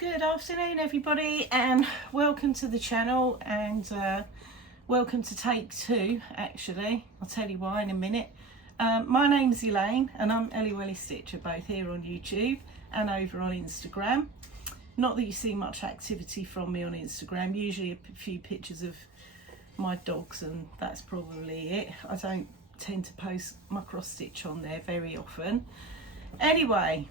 Good afternoon everybody, and welcome to the channel, and welcome to take two. Actually, I'll tell you why in a minute. My name's Elaine and I'm Ellie Welliestitcher, both here on YouTube and over on Instagram. Not that you see much activity from me on Instagram, usually a few pictures of my dogs and that's probably it. I don't tend to post my cross stitch on there very often. Anyway,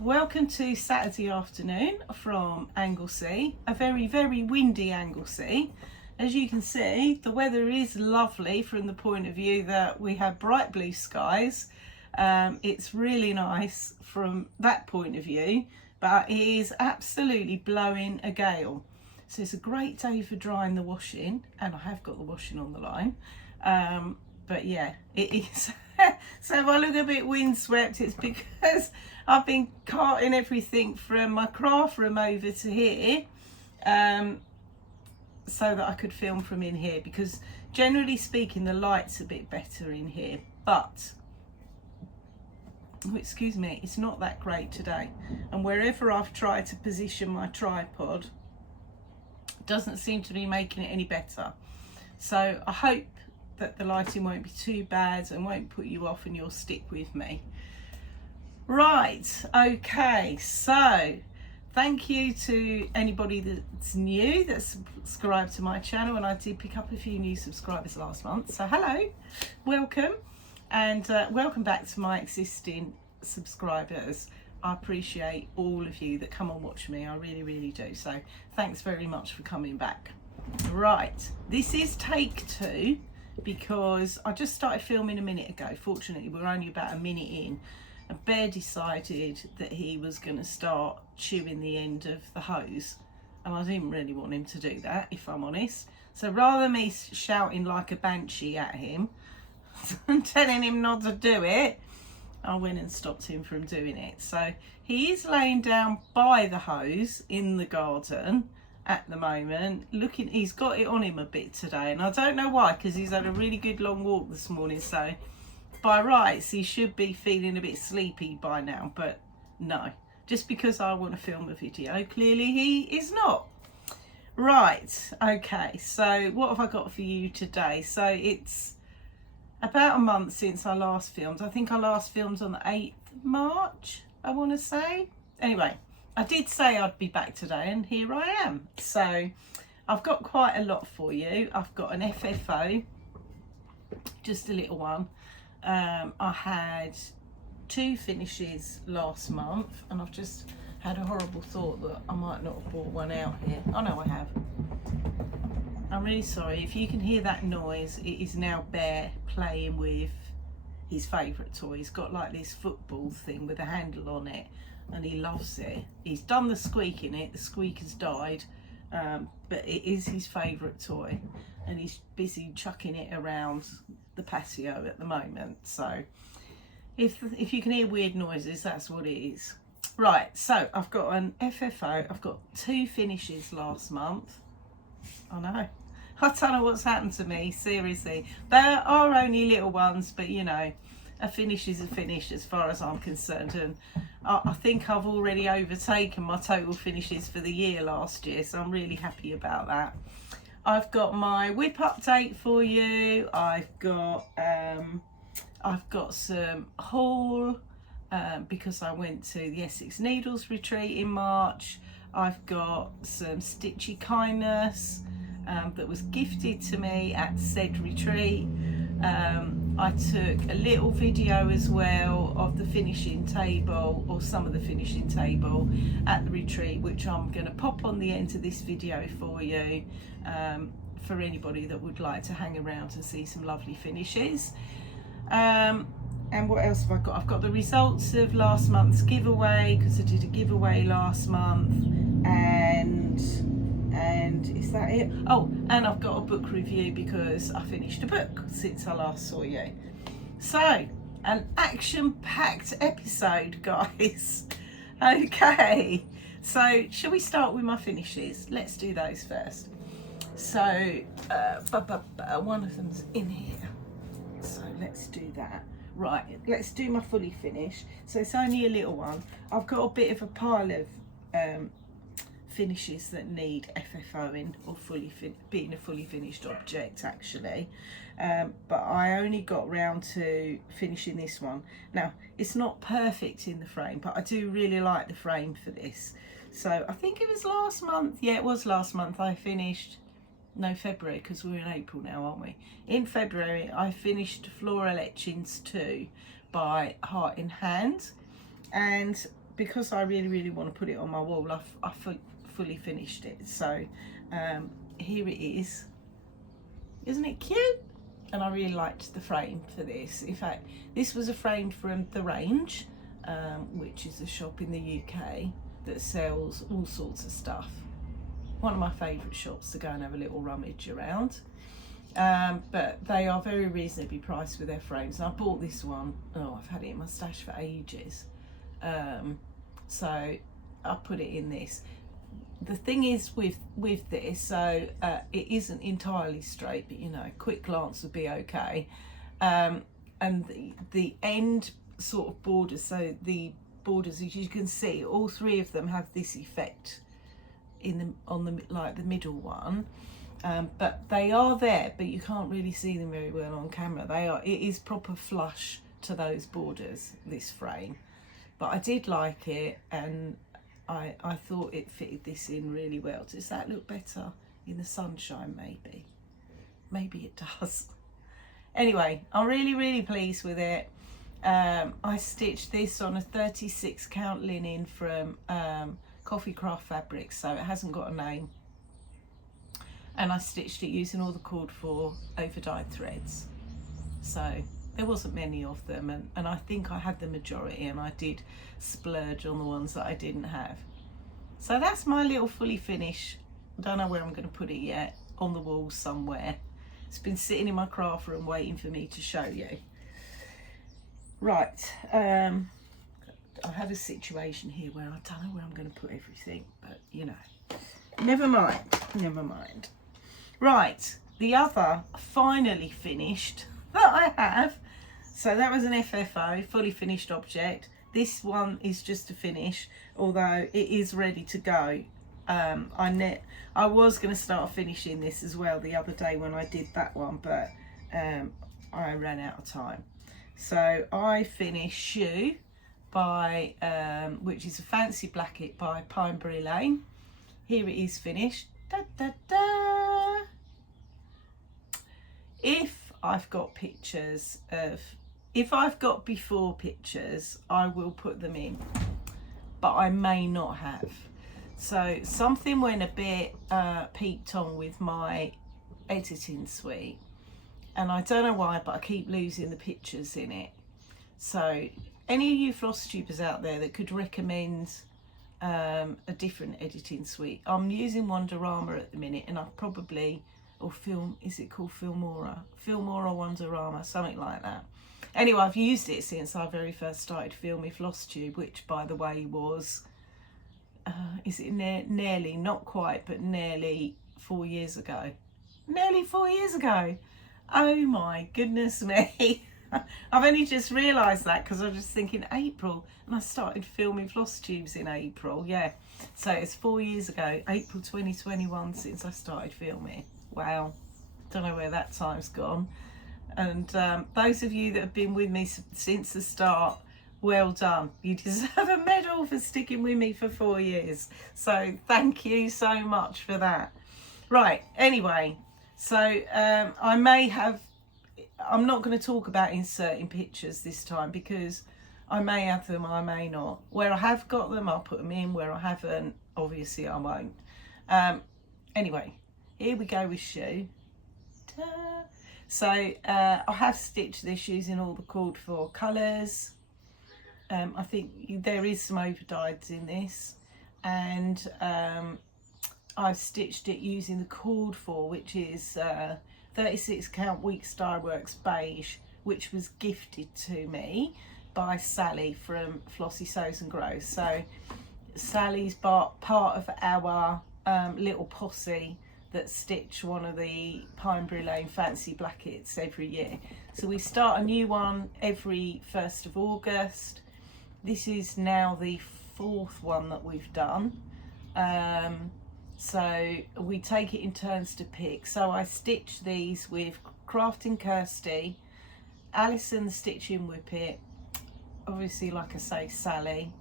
welcome to Saturday afternoon from Anglesey, a very, very windy Anglesey. As you can see, the weather is lovely from the point of view that we have bright blue skies. It's really nice from that point of view, but it is absolutely blowing a gale. So it's a great day for drying the washing, and I have got the washing on the line. But yeah, it is. So if I look a bit windswept, it's because I've been carting everything from my craft room over to here, so that I could film from in here, because generally speaking the light's a bit better in here, but oh, excuse me, it's not that great today, and wherever I've tried to position my tripod doesn't seem to be making it any better. So I hope that the lighting won't be too bad and won't put you off and you'll stick with me. Right, okay, so thank you to anybody that's new, that's subscribed to my channel, and I did pick up a few new subscribers last month, so hello, welcome, and welcome back to my existing subscribers. I appreciate all of you that come and watch me, I really, really do, so thanks very much for coming back. Right, this is take two, because I just started filming a minute ago. Fortunately, we're only about a minute in, and Bear decided that he was going to start chewing the end of the hose, and I didn't really want him to do that, if I'm honest. So rather than me shouting like a banshee at him and telling him not to do it, I went and stopped him from doing it. So he is laying down by the hose in the garden at the moment, looking. He's got it on him a bit today, and I don't know why, because he's had a really good long walk this morning, so by rights he should be feeling a bit sleepy by now, but no, just because I want to film a video, clearly he is not. Right, okay, so what have I got for you today? So it's about a month since I last filmed. I think I last filmed on the 8th of March, I want to say. Anyway, I did say I'd be back today, and here I am. So I've got quite a lot for you. I've got an FFO, just a little one. I had 2 finishes last month, and I've just had a horrible thought that I might not have brought one out here. Oh no, I have. I'm really sorry. If you can hear that noise, it is now Bear playing with his favourite toy. He's got like this football thing with a handle on it, and he loves it. He's done the squeak in it, the squeak has died, but it is his favourite toy, and he's busy chucking it around the patio at the moment. So if you can hear weird noises, that's what it is. Right, so I've got an FFO. I've got 2 finishes last month. I know, I don't know what's happened to me, seriously. There are only little ones, but you know, a finish is a finish as far as I'm concerned, and I think I've already overtaken my total finishes for the year last year, so I'm really happy about that. I've got my whip update for you. I've got some haul because I went to the Essex Needles retreat in March. I've got some Stitchy kindness that was gifted to me at said retreat. I took a little video as well of the finishing table, or some of the finishing table at the retreat, which I'm going to pop on the end of this video for you, for anybody that would like to hang around and see some lovely finishes. And what else have I got? I've got the results of last month's giveaway, because I did a giveaway last month, and is that it? Oh, and I've got a book review because I finished a book since I last saw you. So an action-packed episode, guys. Okay, so shall we start with my finishes? Let's do those first. So one of them's in here, so let's do that. Right, let's do my fully finish. So it's only a little one. I've got a bit of a pile of finishes that need FFOing or being a fully finished object actually. But I only got round to finishing this one. Now it's not perfect in the frame, but I do really like the frame for this. So I think it was last month, yeah it was last month I finished, no February because we're in April now aren't we, in February I finished Floral Etchings 2 by Heart in Hand, and because I really want to put it on my wall, I fully finished it. So here it is. Isn't it cute? And I really liked the frame for this. In fact, this was a frame from The Range, which is a shop in the UK that sells all sorts of stuff. One of my favourite shops to go and have a little rummage around. But they are very reasonably priced with their frames. And I bought this one, oh I've had it in my stash for ages. So I put it in this. The thing is with this, so it isn't entirely straight, but you know, quick glance would be okay. And the end sort of borders, so the borders, as you can see, all three of them have this effect on the middle one. But they are there, but you can't really see them very well on camera. It is proper flush to those borders, this frame. But I did like it, and I thought it fitted this in really well. Does that look better in the sunshine? Maybe it does. Anyway, I'm really pleased with it. I stitched this on a 36 count linen from Coffee Craft Fabrics, so it hasn't got a name. And I stitched it using all the called for over dyed threads. So there wasn't many of them, and I think I had the majority, and I did splurge on the ones that I didn't have. So that's my little fully finished. I don't know where I'm going to put it yet, on the wall somewhere. It's been sitting in my craft room waiting for me to show you. Right, I have a situation here where I don't know where I'm going to put everything, but you know, never mind. Right, the other finally finished that I have, so that was an FFO, fully finished object. This one is just a finish, although it is ready to go. I was going to start finishing this as well the other day when I did that one, but I ran out of time. So I finished Shoe by, which is a fancy blanket by Pineberry Lane. Here it is finished. Da, da, da. If I've got pictures of, if I've got before pictures, I will put them in, but I may not have. So something went a bit peaked on with my editing suite, and I don't know why, but I keep losing the pictures in it. So any of you Flosstubers out there that could recommend a different editing suite, I'm using Wonderama at the minute, and I've probably, or Film, is it called Filmora Wonderama, something like that. Anyway, I've used it since I very first started filming Flosstube, which by the way was, is it nearly, not quite, but nearly 4 years ago. Nearly 4 years ago. Oh my goodness me. I've only just realised that because I was just thinking April, and I started filming Flosstubes in April. Yeah, so it's 4 years ago, April 2021, since I started filming. Wow, don't know where that time's gone. And those of you that have been with me since the start, well done. You deserve a medal for sticking with me for 4 years. So thank you so much for that. Right, anyway, so I may have, I'm not going to talk about inserting pictures this time because I may have them, I may not. Where I have got them, I'll put them in. Where I haven't, obviously I won't. Anyway, here we go with Shoe. Ta-da. So I have stitched this using all the called for colours. I think there is some overdyes in this, and I've stitched it using the called for, which is 36 count Week Star Works beige, which was gifted to me by Sally from Flossysewsand. So Sally's part of our little posse that stitch one of the Pineberry Lane fancy blankets every year. So we start a new one every 1st of August. This is now the 4th one that we've done. So we take it in turns to pick. So I stitch these with Crafting Kirsty, Alison the Stitching Whippet, obviously, like I say, Sally,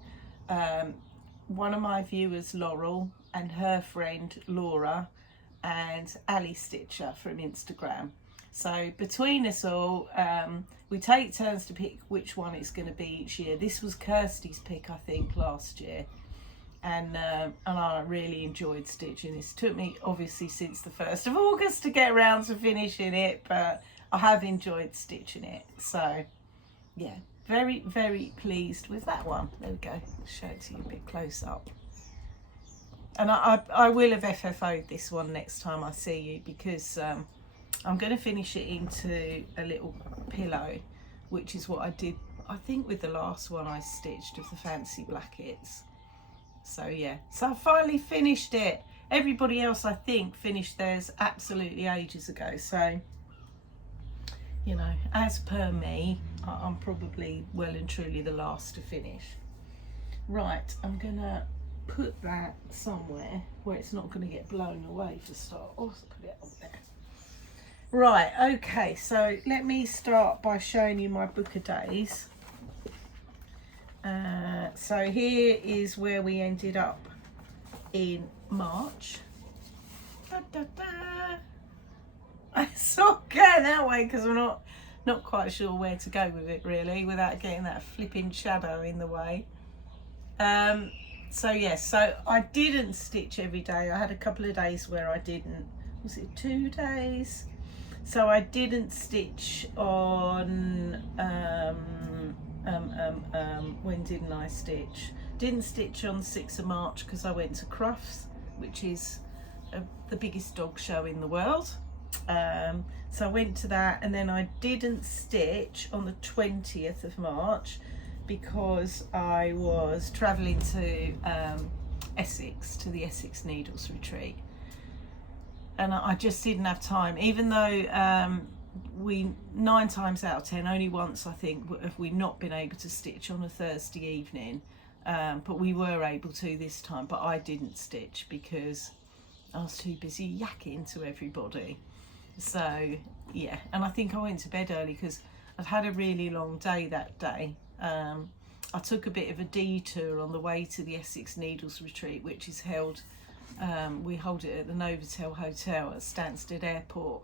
one of my viewers, Laurel, and her friend Laura, and Ellie Welliestitcher from Instagram. So between us all, we take turns to pick which one it's going to be each year. This was Kirsty's pick, I think, last year, and I really enjoyed stitching this. It took me obviously since the 1st of August to get around to finishing it, but I have enjoyed stitching it. So yeah, very, very pleased with that one. There we go, show it to you a bit close up. And I will have FFO'd this one next time I see you, because I'm going to finish it into a little pillow, which is what I did, I think, with the last one I stitched of the fancy blankets. So yeah, so I finally finished it. Everybody else, I think, finished theirs absolutely ages ago. So, you know, as per me, I'm probably well and truly the last to finish. Right, I'm going to put that somewhere where it's not going to get blown away for start. Also put it up there. Right, okay, so let me start by showing you my book of days. So here is where we ended up in March. Da, da, da. I sort of going that way because I'm not quite sure where to go with it really without getting that flipping shadow in the way. So yes, so I didn't stitch every day. I had a couple of days where I didn't. Was it 2 days? So I didn't stitch on when didn't I stitch? Didn't stitch on 6th of March because I went to Crufts, which is the biggest dog show in the world. So I went to that, and then I didn't stitch on the 20th of March because I was travelling to Essex, to the Essex Needles Retreat, and I just didn't have time, even though we 9 times out of 10, only once I think have we not been able to stitch on a Thursday evening, but we were able to this time, but I didn't stitch because I was too busy yakking to everybody. So yeah, and I think I went to bed early because I'd had a really long day that day. I took a bit of a detour on the way to the Essex Needles Retreat, which is held, we hold it at the Novotel Hotel at Stansted Airport,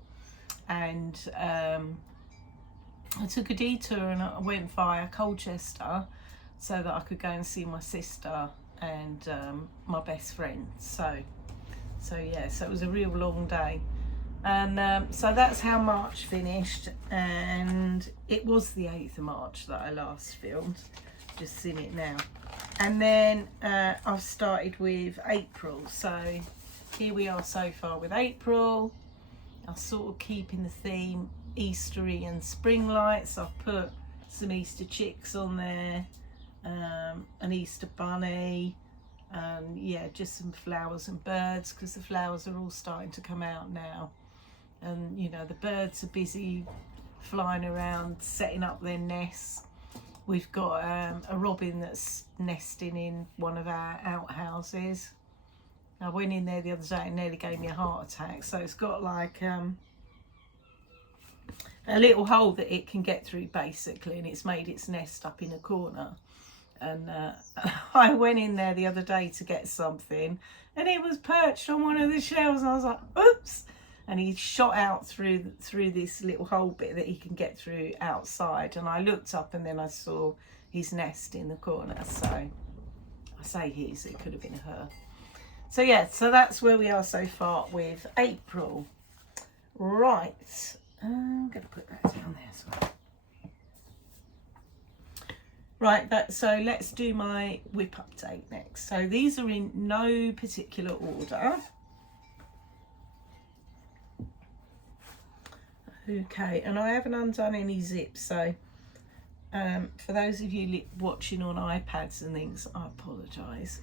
and I took a detour and I went via Colchester so that I could go and see my sister and my best friend. So yeah, so it was a real long day. And so that's how March finished, and it was the 8th of March that I last filmed, just seen it now. And then I've started with April, so here we are so far with April. I'm sort of keeping the theme Eastery and spring lights. I've put some Easter chicks on there, an Easter bunny, and yeah, just some flowers and birds, because the flowers are all starting to come out now. And you know, the birds are busy flying around setting up their nests. We've got a robin that's nesting in one of our outhouses. I went in there the other day and nearly gave me a heart attack. So it's got like a little hole that it can get through basically, and it's made its nest up in a corner. And I went in there the other day to get something, and it was perched on one of the shelves, and I was like, oops. And he shot out through this little hole bit that he can get through outside. And I looked up, and then I saw his nest in the corner. So I say his, it could have been her. So yeah, so that's where we are so far with April. Right, I'm going to put that down there as well. Right, so let's do my whip update next. So these are in no particular order. Okay, and I haven't undone any zips, so for those of you watching on iPads and things, I apologise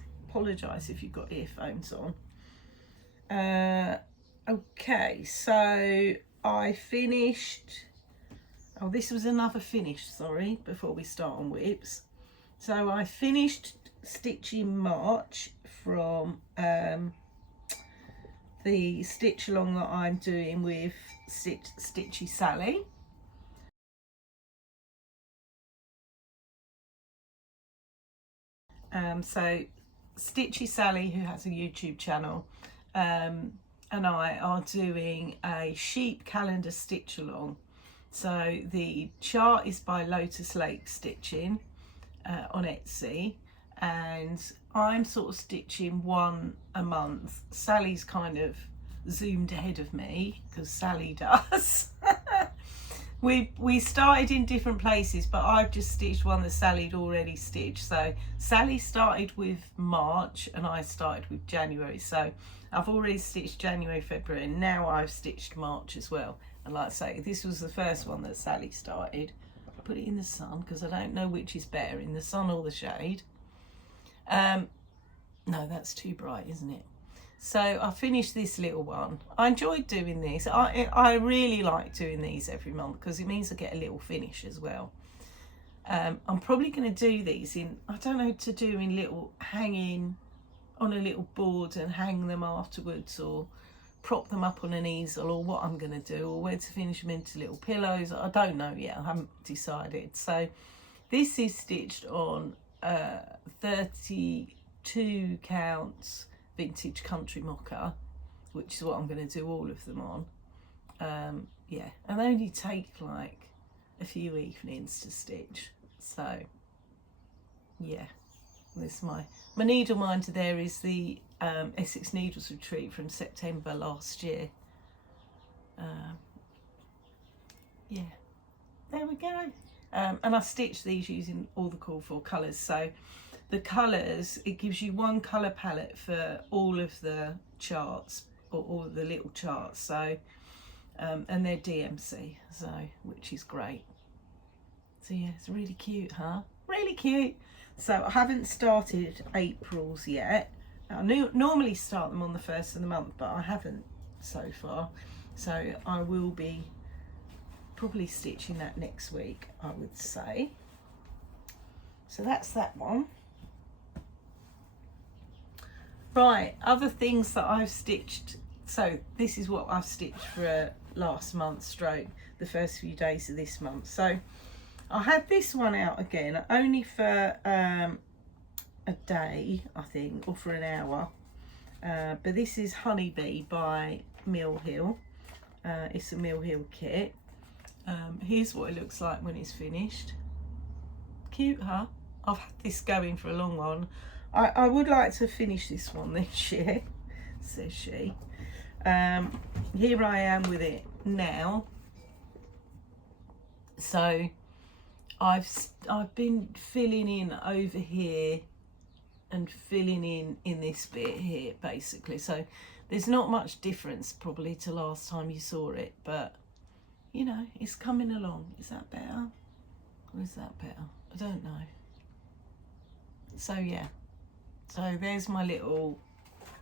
if you've got earphones on. Okay, so I finished, oh, this was another finish, sorry, before we start on whips. So I finished Stitchy March from the stitch along that I'm doing with Stitchy Sally. So Stitchy Sally, who has a YouTube channel, and I are doing a sheep calendar stitch along. So the chart is by Lotus Lake Stitching on Etsy, and I'm sort of stitching one a month. Sally's kind of zoomed ahead of me because Sally does. We started in different places, but I've just stitched one that Sally'd already stitched. So Sally started with March and I started with January. So I've already stitched January, February, and now I've stitched March as well. And like I say, this was the first one that Sally started. I put it in the sun because I don't know which is better, in the sun or the shade. No, that's too bright, isn't it? So I finished this little one. I enjoyed doing this. I really like doing these every month because it means I get a little finish as well. I'm probably going to do these in, I don't know, to do in little hanging on a little board and hang them afterwards, or prop them up on an easel, or what I'm going to do, or where to finish them into little pillows. I don't know yet. I haven't decided. So this is stitched on 32 counts vintage country mocha, which is what I'm going to do all of them on. Yeah, and they only take like a few evenings to stitch. So yeah, this my needle minder there is the Essex Needles Retreat from September last year. Yeah, there we go. And I stitched these using all the call for colours. So the colours, it gives you one colour palette for all of the charts, or all the little charts. So and they're DMC, so which is great. So yeah, it's really cute, huh? Really cute. So I haven't started April's yet. I normally start them on the 1st of the month, but I haven't so far. So I will be probably stitching that next week, I would say. So that's that one. Right, other things that I've stitched. So this is what I've stitched for last month stroke the first few days of this month. So I had this one out again only for a day, I think, or for an hour, but this is Honeybee by Mill Hill. It's a Mill Hill kit. Here's what it looks like when it's finished. Cute, huh? I've had this going for a long one. I would like to finish this one this year, says she. Here I am with it now. So I've been filling in over here and filling in this bit here, basically. So there's not much difference probably to last time you saw it, but you know, it's coming along. Is that better? Or is that better? I don't know. So yeah, so there's my little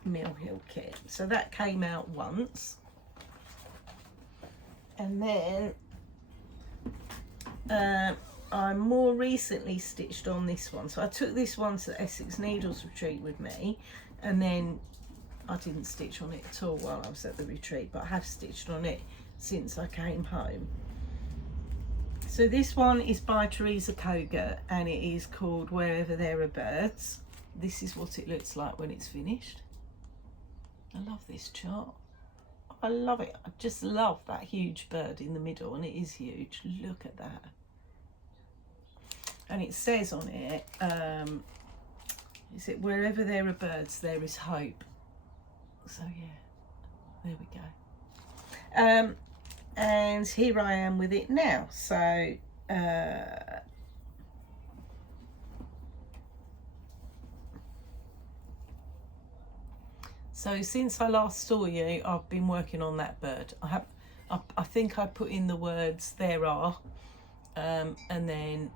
Mill Hill kit. So that came out once, and then I more recently stitched on this one. So I took this one to the Essex Needles Retreat with me, and then I didn't stitch on it at all while I was at the retreat, but I have stitched on it since I came home. So this one is by Teresa and it is called Wherever There Are Birds. This is what it looks like when it's finished. I love this chart. I love it. I just love that huge bird in the middle, and it is huge. Look at that. And it says on it, is it wherever there are birds, there is hope. So yeah, there we go. And here I am with it now. So so since I last saw you, I've been working on that bird. I think I put in the words "there are," and then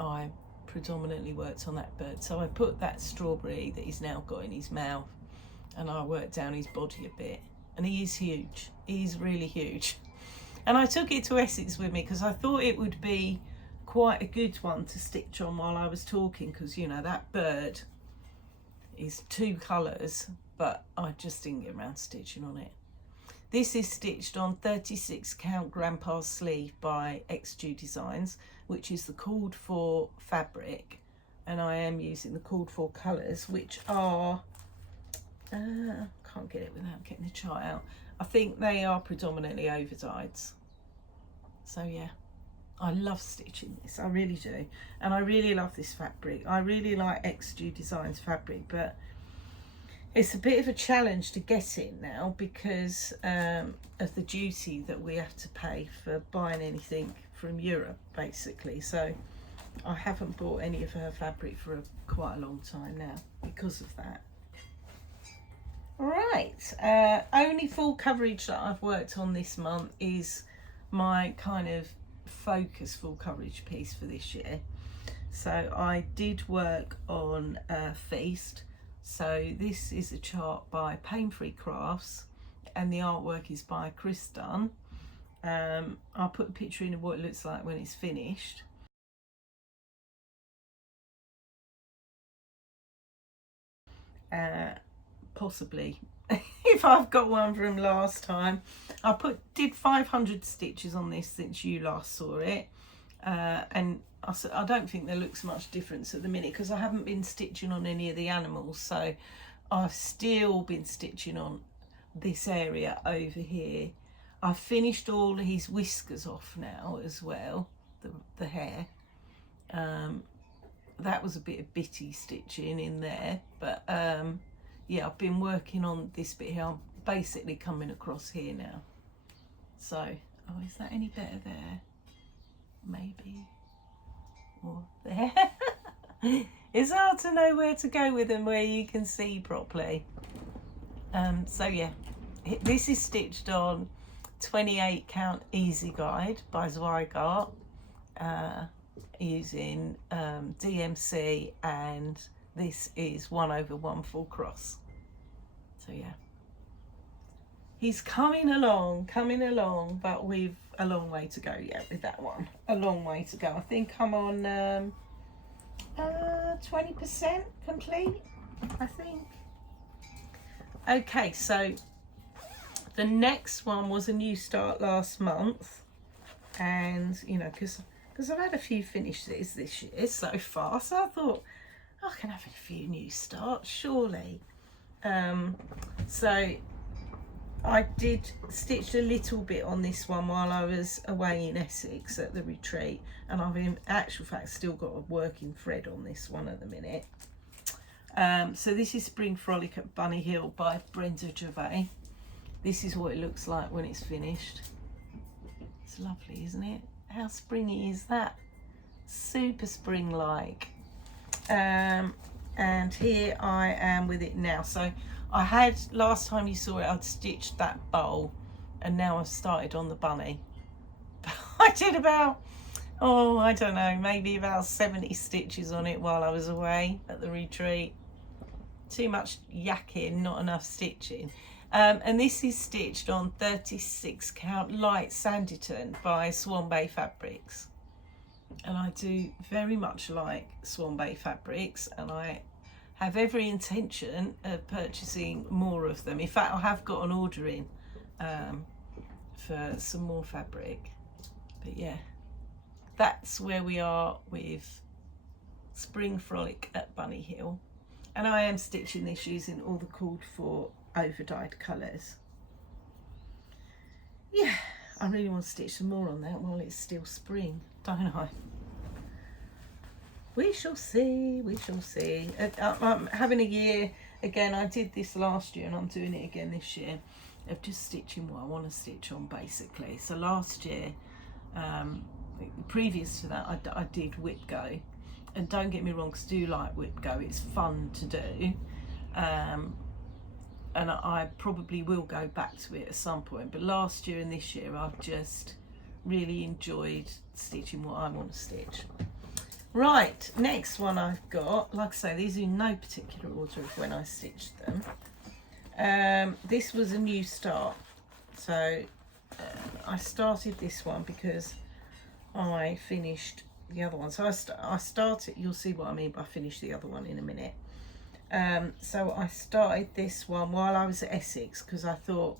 I predominantly worked on that bird. So I put that strawberry that he's now got in his mouth, and I worked down his body a bit. And he is huge. He's really huge. And I took it to Essex with me because I thought it would be quite a good one to stitch on while I was talking, because you know that bird is 2 colours, but I just didn't get around to stitching on it. This is stitched on 36 count Grandpa's sleeve by XG Designs, which is the called for fabric, and I am using the called for colours, which are can't get it without getting the chart out. I think they are predominantly overdyes. So yeah, I love stitching this, I really do, and I really love this fabric. I really like XG Designs fabric, but it's a bit of a challenge to get in now because of the duty that we have to pay for buying anything from Europe, basically. So I haven't bought any of her fabric for quite a long time now because of that. Right, only full coverage that I've worked on this month is my kind of focus full coverage piece for this year. So I did work on Feast. So this is a chart by Pain Free Crafts and the artwork is by Chris Dunn. I'll put a picture in of what it looks like when it's finished. Possibly if I've got one from last time. I did 500 stitches on this since you last saw it, and I don't think there looks much difference at the minute because I haven't been stitching on any of the animals, so I've still been stitching on this area over here. I've finished all his whiskers off now as well, the hair. That was a bit of bitty stitching in there, but yeah, I've been working on this bit here. I'm basically coming across here now. So, oh, is that any better there? Maybe. Or there. It's hard to know where to go with them where you can see properly. So yeah, this is stitched on 28 count Easy Guide by Zweigart, using DMC, and this is 1/1 full cross. So yeah, he's coming along, but we've a long way to go yet with that one. A long way to go. I think I'm on 20% complete, I think. Okay, so the next one was a new start last month, and you know, because I've had a few finishes this year so far, so I thought I can have a few new starts surely. So I did stitch a little bit on this one while I was away in Essex at the retreat, and I've in actual fact still got a working thread on this one at the minute. So this is Spring Frolic at Bunny Hill by Brenda Gervais. This is what it looks like when it's finished. It's lovely, isn't it? How springy is that? Super spring-like. And here I am with it now. So I had, last time you saw it, I'd stitched that bowl, and now I've started on the bunny. I did about, oh, I don't know, maybe about 70 stitches on it while I was away at the retreat. Too much yakking, not enough stitching. And this is stitched on 36 count light Sanditon by Swan Bay Fabrics. And I do very much like Swan Bay Fabrics, and I have every intention of purchasing more of them. In fact, I have got an order in for some more fabric. But yeah, that's where we are with Spring Frolic at Bunny Hill. And I am stitching this using all the called for overdyed colours. Yeah, I really want to stitch some more on that while it's still spring, don't I? We shall see, we shall see. I'm having a year again. I did this last year and I'm doing it again this year, of just stitching what I want to stitch on, basically. So last year, previous to that, I did Whip Go. And don't get me wrong, because I do like Whip Go, it's fun to do. And I probably will go back to it at some point. But last year and this year, I've just really enjoyed stitching what I want to stitch. Right, next one I've got, like I say, these are in no particular order of when I stitched them. This was a new start. So I started this one because I finished the other one. So I started, you'll see what I mean by finish the other one in a minute. So I started this one while I was at Essex, because I thought,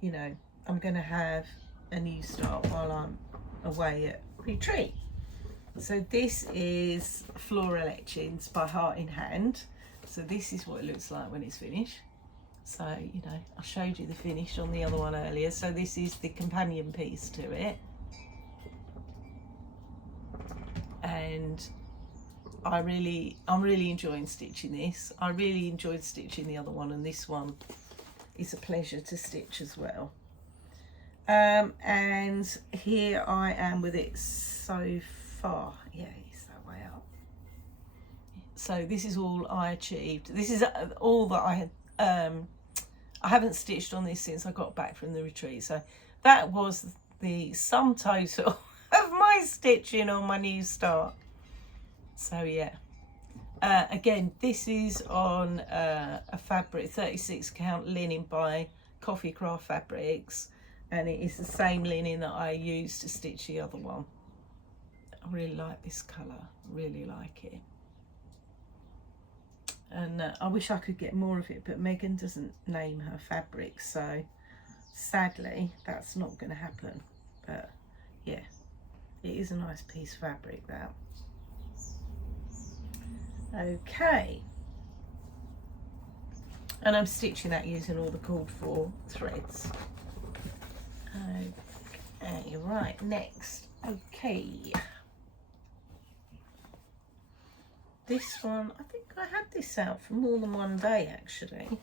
you know, I'm going to have a new start while I'm away at retreat. So this is Floral Etchings by Heart in Hand. So this is what it looks like when it's finished. So, you know, I showed you the finish on the other one earlier. So this is the companion piece to it. And I'm really enjoying stitching this. I really enjoyed stitching the other one, and this one is a pleasure to stitch as well. And here I am with it so far. Yeah, it's that way up. So this is all I achieved. This is all that I had. I haven't stitched on this since I got back from the retreat. So that was the sum total of my stitching on my new start. So yeah. Again, this is on a fabric 36 count linen by Coffee Craft Fabrics, and it is the same linen that I used to stitch the other one. I really like this colour, really like it. And I wish I could get more of it, but Megan doesn't name her fabrics, so sadly that's not going to happen. But yeah, it is a nice piece of fabric, that. Okay, and I'm stitching that using all the called for threads. Okay, right, next. Okay, this one, I think I had this out for more than one day actually.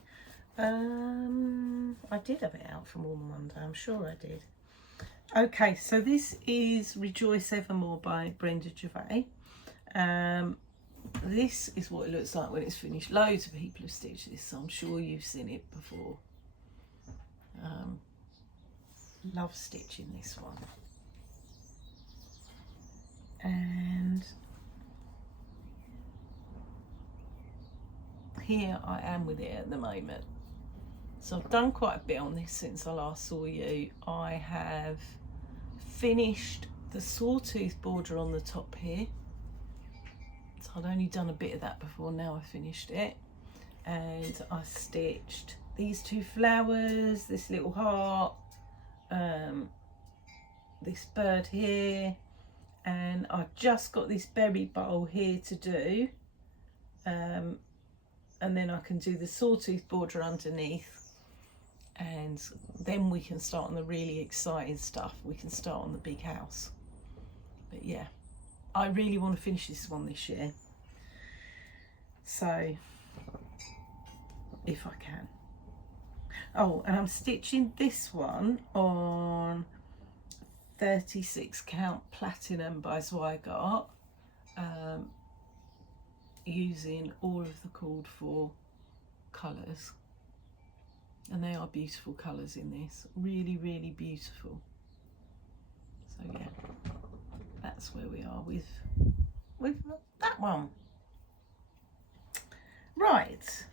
I did have it out for more than one day, I'm sure I did. Okay, so this is Rejoice Evermore by Brenda Gervais. This is what it looks like when it's finished. Loads of people have stitched this, so I'm sure you've seen it before. Love stitching this one. And here I am with it at the moment. So I've done quite a bit on this since I last saw you. I have finished the sawtooth border on the top here. So I'd only done a bit of that before, now I finished it. And I stitched these two flowers, this little heart, this bird here, and I've just got this berry bowl here to do. And then I can do the sawtooth border underneath, and then we can start on the really exciting stuff. We can start on the big house. But yeah, I really want to finish this one this year, so if I can. Oh, and I'm stitching this one on 36 count platinum by Zweigart, using all of the called for colours, and they are beautiful colours in this, really beautiful. So yeah, that's where we are with that one. Right,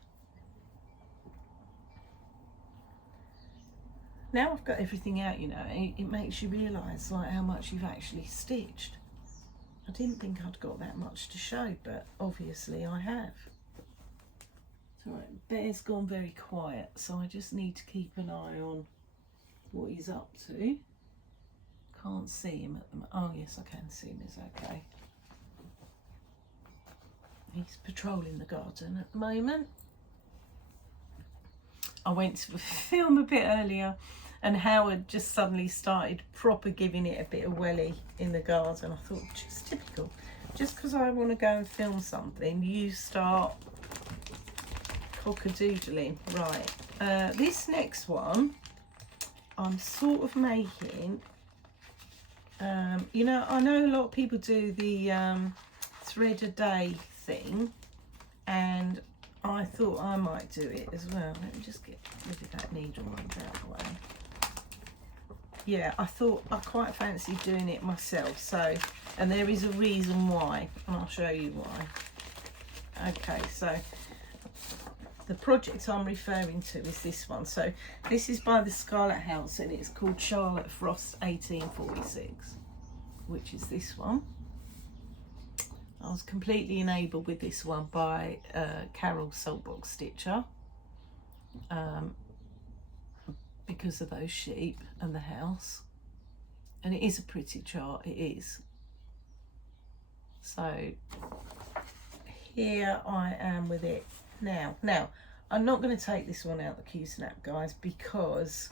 now I've got everything out, you know, it makes you realise like how much you've actually stitched. I didn't think I'd got that much to show, but obviously I have. Right, Bear's gone very quiet, so I just need to keep an eye on what he's up to. Can't see him at the moment. Oh yes, I can see him, it's okay. He's patrolling the garden at the moment. I went to film a bit earlier, and Howard just suddenly started proper giving it a bit of welly in the garden. I thought, just typical. Just because I want to go and film something, you start cock-a-doodling. Right, this next one, I'm sort of making, you know, I know a lot of people do the thread a day thing, and I thought I might do it as well. Let me just get rid of that needle out of the way. Yeah, I thought I quite fancied doing it myself, so, and there is a reason why, and I'll show you why. Okay, so the project I'm referring to is this one. So this is by the Scarlet House, and it's called Charlotte Frost 1846, which is this one. I was completely enabled with this one by Carol Saltbox Stitcher, because of those sheep and the house, and it is a pretty chart, it is. So here I am with it now. Now I'm not going to take this one out the Q-snap, guys, because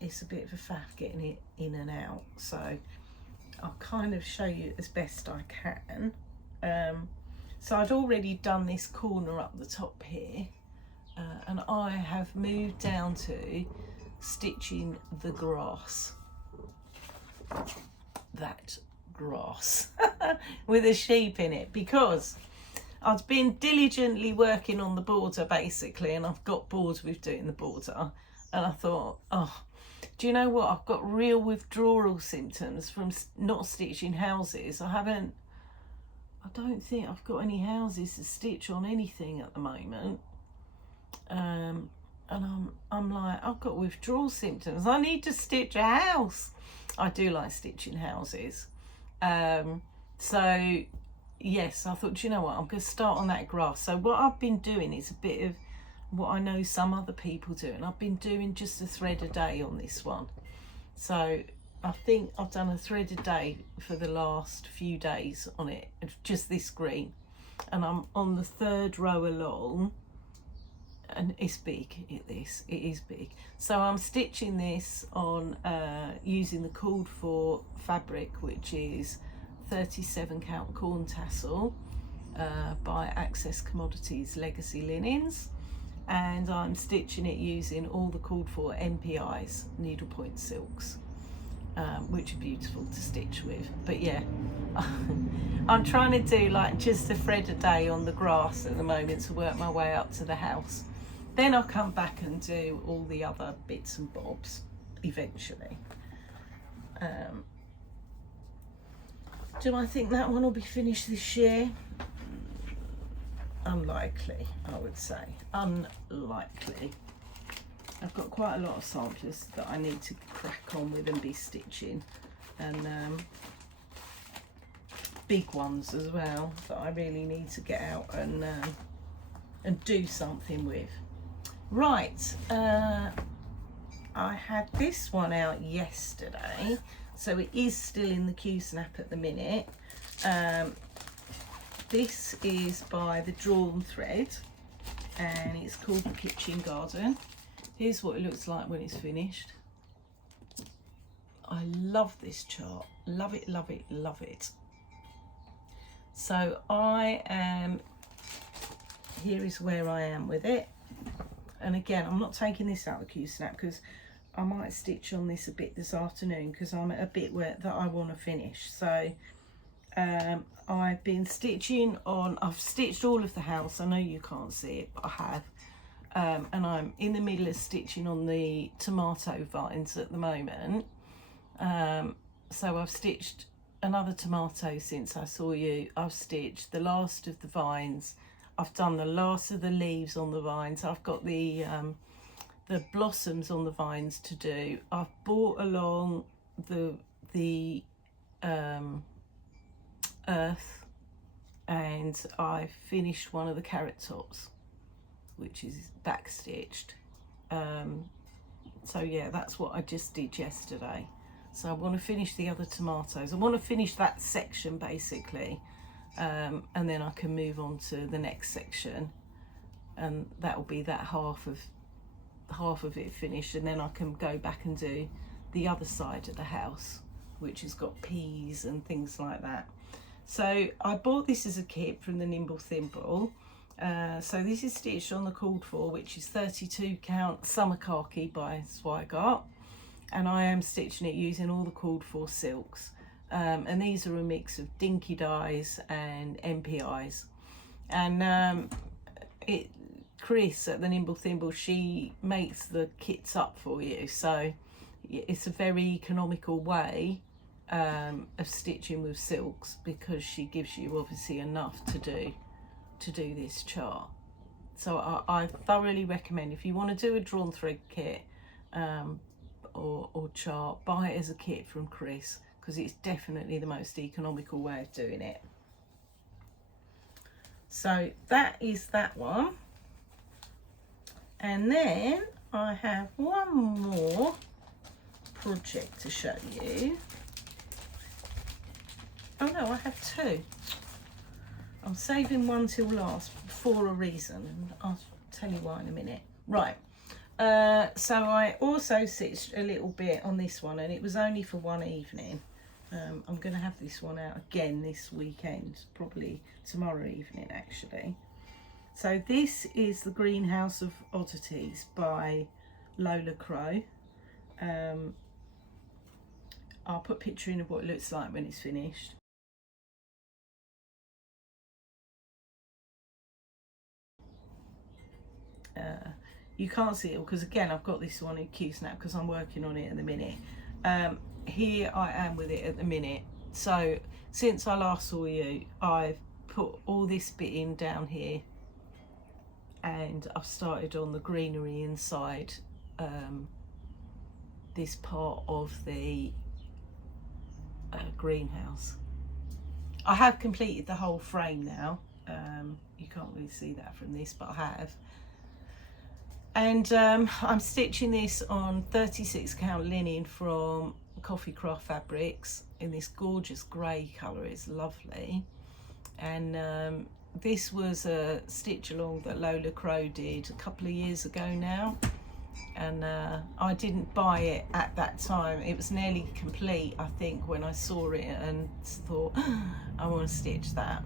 it's a bit of a faff getting it in and out, so I'll kind of show you as best I can. So I'd already done this corner up the top here, and I have moved down to stitching the grass, that grass with a sheep in it, because I've been diligently working on the border basically, and I've got bored with doing the border, and I thought, oh, do you know what, I've got real withdrawal symptoms from not stitching houses. I don't think I've got any houses to stitch on anything at the moment, and I'm like, I've got withdrawal symptoms, I need to stitch a house. I do like stitching houses, so yes, I thought, do you know what, I'm going to start on that grass. So what I've been doing is a bit of what I know some other people do, and I've been doing just a thread a day on this one. So I think I've done a thread a day for the last few days on it, just this green, and I'm on the 3rd row along, and it's big, it is big. So I'm stitching this on using the called for fabric, which is 37 count corn tassel by Access Commodities Legacy Linens, and I'm stitching it using all the called for MPIs, needlepoint silks, which are beautiful to stitch with. But yeah, I'm trying to do like just a thread a day on the grass at the moment to work my way up to the house. Then I'll come back and do all the other bits and bobs eventually. Do I think that one will be finished this year? Unlikely, I would say. Unlikely. I've got quite a lot of samplers that I need to crack on with and be stitching, and big ones as well that I really need to get out and do something with. Right, I had this one out yesterday, so it is still in the Q-snap at the minute. This is by the Drawn Thread, and it's called the Kitchen Garden. Here's what it looks like when it's finished. I love this chart, love it, love it, love it. So here is where I am with it. And again, I'm not taking this out of the Q-snap because I might stitch on this a bit this afternoon, because I'm at a bit where that I want to finish. So I've been stitching on, I've stitched all of the house. I know you can't see it, but I have. And I'm in the middle of stitching on the tomato vines at the moment. So I've stitched another tomato since I saw you. I've stitched the last of the vines. I've done the last of the leaves on the vines. I've got the blossoms on the vines to do. I've brought along the earth, and I finished one of the carrot tops, which is back stitched. So yeah, that's what I just did yesterday. So I want to finish the other tomatoes. I want to finish that section basically, and then I can move on to the next section, and that will be that half of it finished, and then I can go back and do the other side of the house, which has got peas and things like that. So I bought this as a kit from the Nimble Thimble. So this is stitched on the called for, which is 32 count summer khaki by Swigart, and I am stitching it using all the called for silks, and these are a mix of dinky dyes and MPIs. And Chris at the Nimble Thimble, she makes the kits up for you, so it's a very economical way of stitching with silks, because she gives you obviously enough to do this chart. So I thoroughly recommend, if you want to do a drawn thread kit or chart, buy it as a kit from Chris, because it's definitely the most economical way of doing it. So that is that one. And then I have one more project to show you. Oh no, I have two. I'm saving one till last for a reason, and I'll tell you why in a minute. Right, so I also stitched a little bit on this one, and it was only for one evening. I'm going to have this one out again this weekend, probably tomorrow evening actually. So this is the Greenhouse of Oddities by Lola Crow. I'll put a picture in of what it looks like when it's finished. You can't see it because again I've got this one in Q-Snap because I'm working on it at the minute. Here I am with it at the minute. So since I last saw you, I've put all this bit in down here, and I've started on the greenery inside this part of the greenhouse. I have completed the whole frame now. You can't really see that from this, but I have. And I'm stitching this on 36 count linen from Coffee Craft Fabrics in this gorgeous grey colour. It's lovely. And this was a stitch along that Lola Crow did a couple of years ago now, and I didn't buy it at that time. It was nearly complete, I think, when I saw it and thought, I want to stitch that.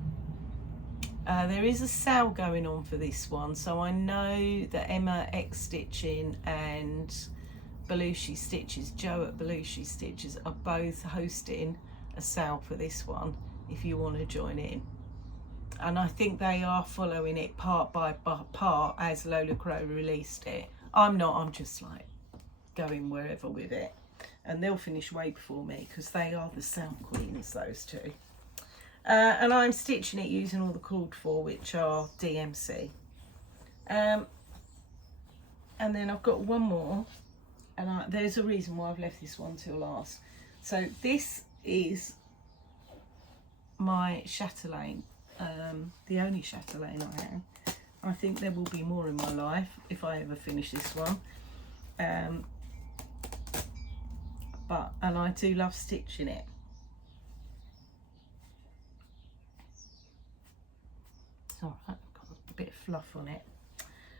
There is a sale going on for this one, so I know that Emma X Stitching and Belushi Stitches, Joe at Belushi Stitches, are both hosting a sale for this one if you want to join in. And I think they are following it part by part as Lola Crow released it. I'm not, I'm just like going wherever with it. And they'll finish way before me because they are the sale queens, those two. And I'm stitching it using all the called for, which are DMC. And then I've got one more, and there's a reason why I've left this one till last. So this is my chatelaine, the only chatelaine I have. I think there will be more in my life if I ever finish this one. And I do love stitching it. All right, I've got a bit of fluff on it.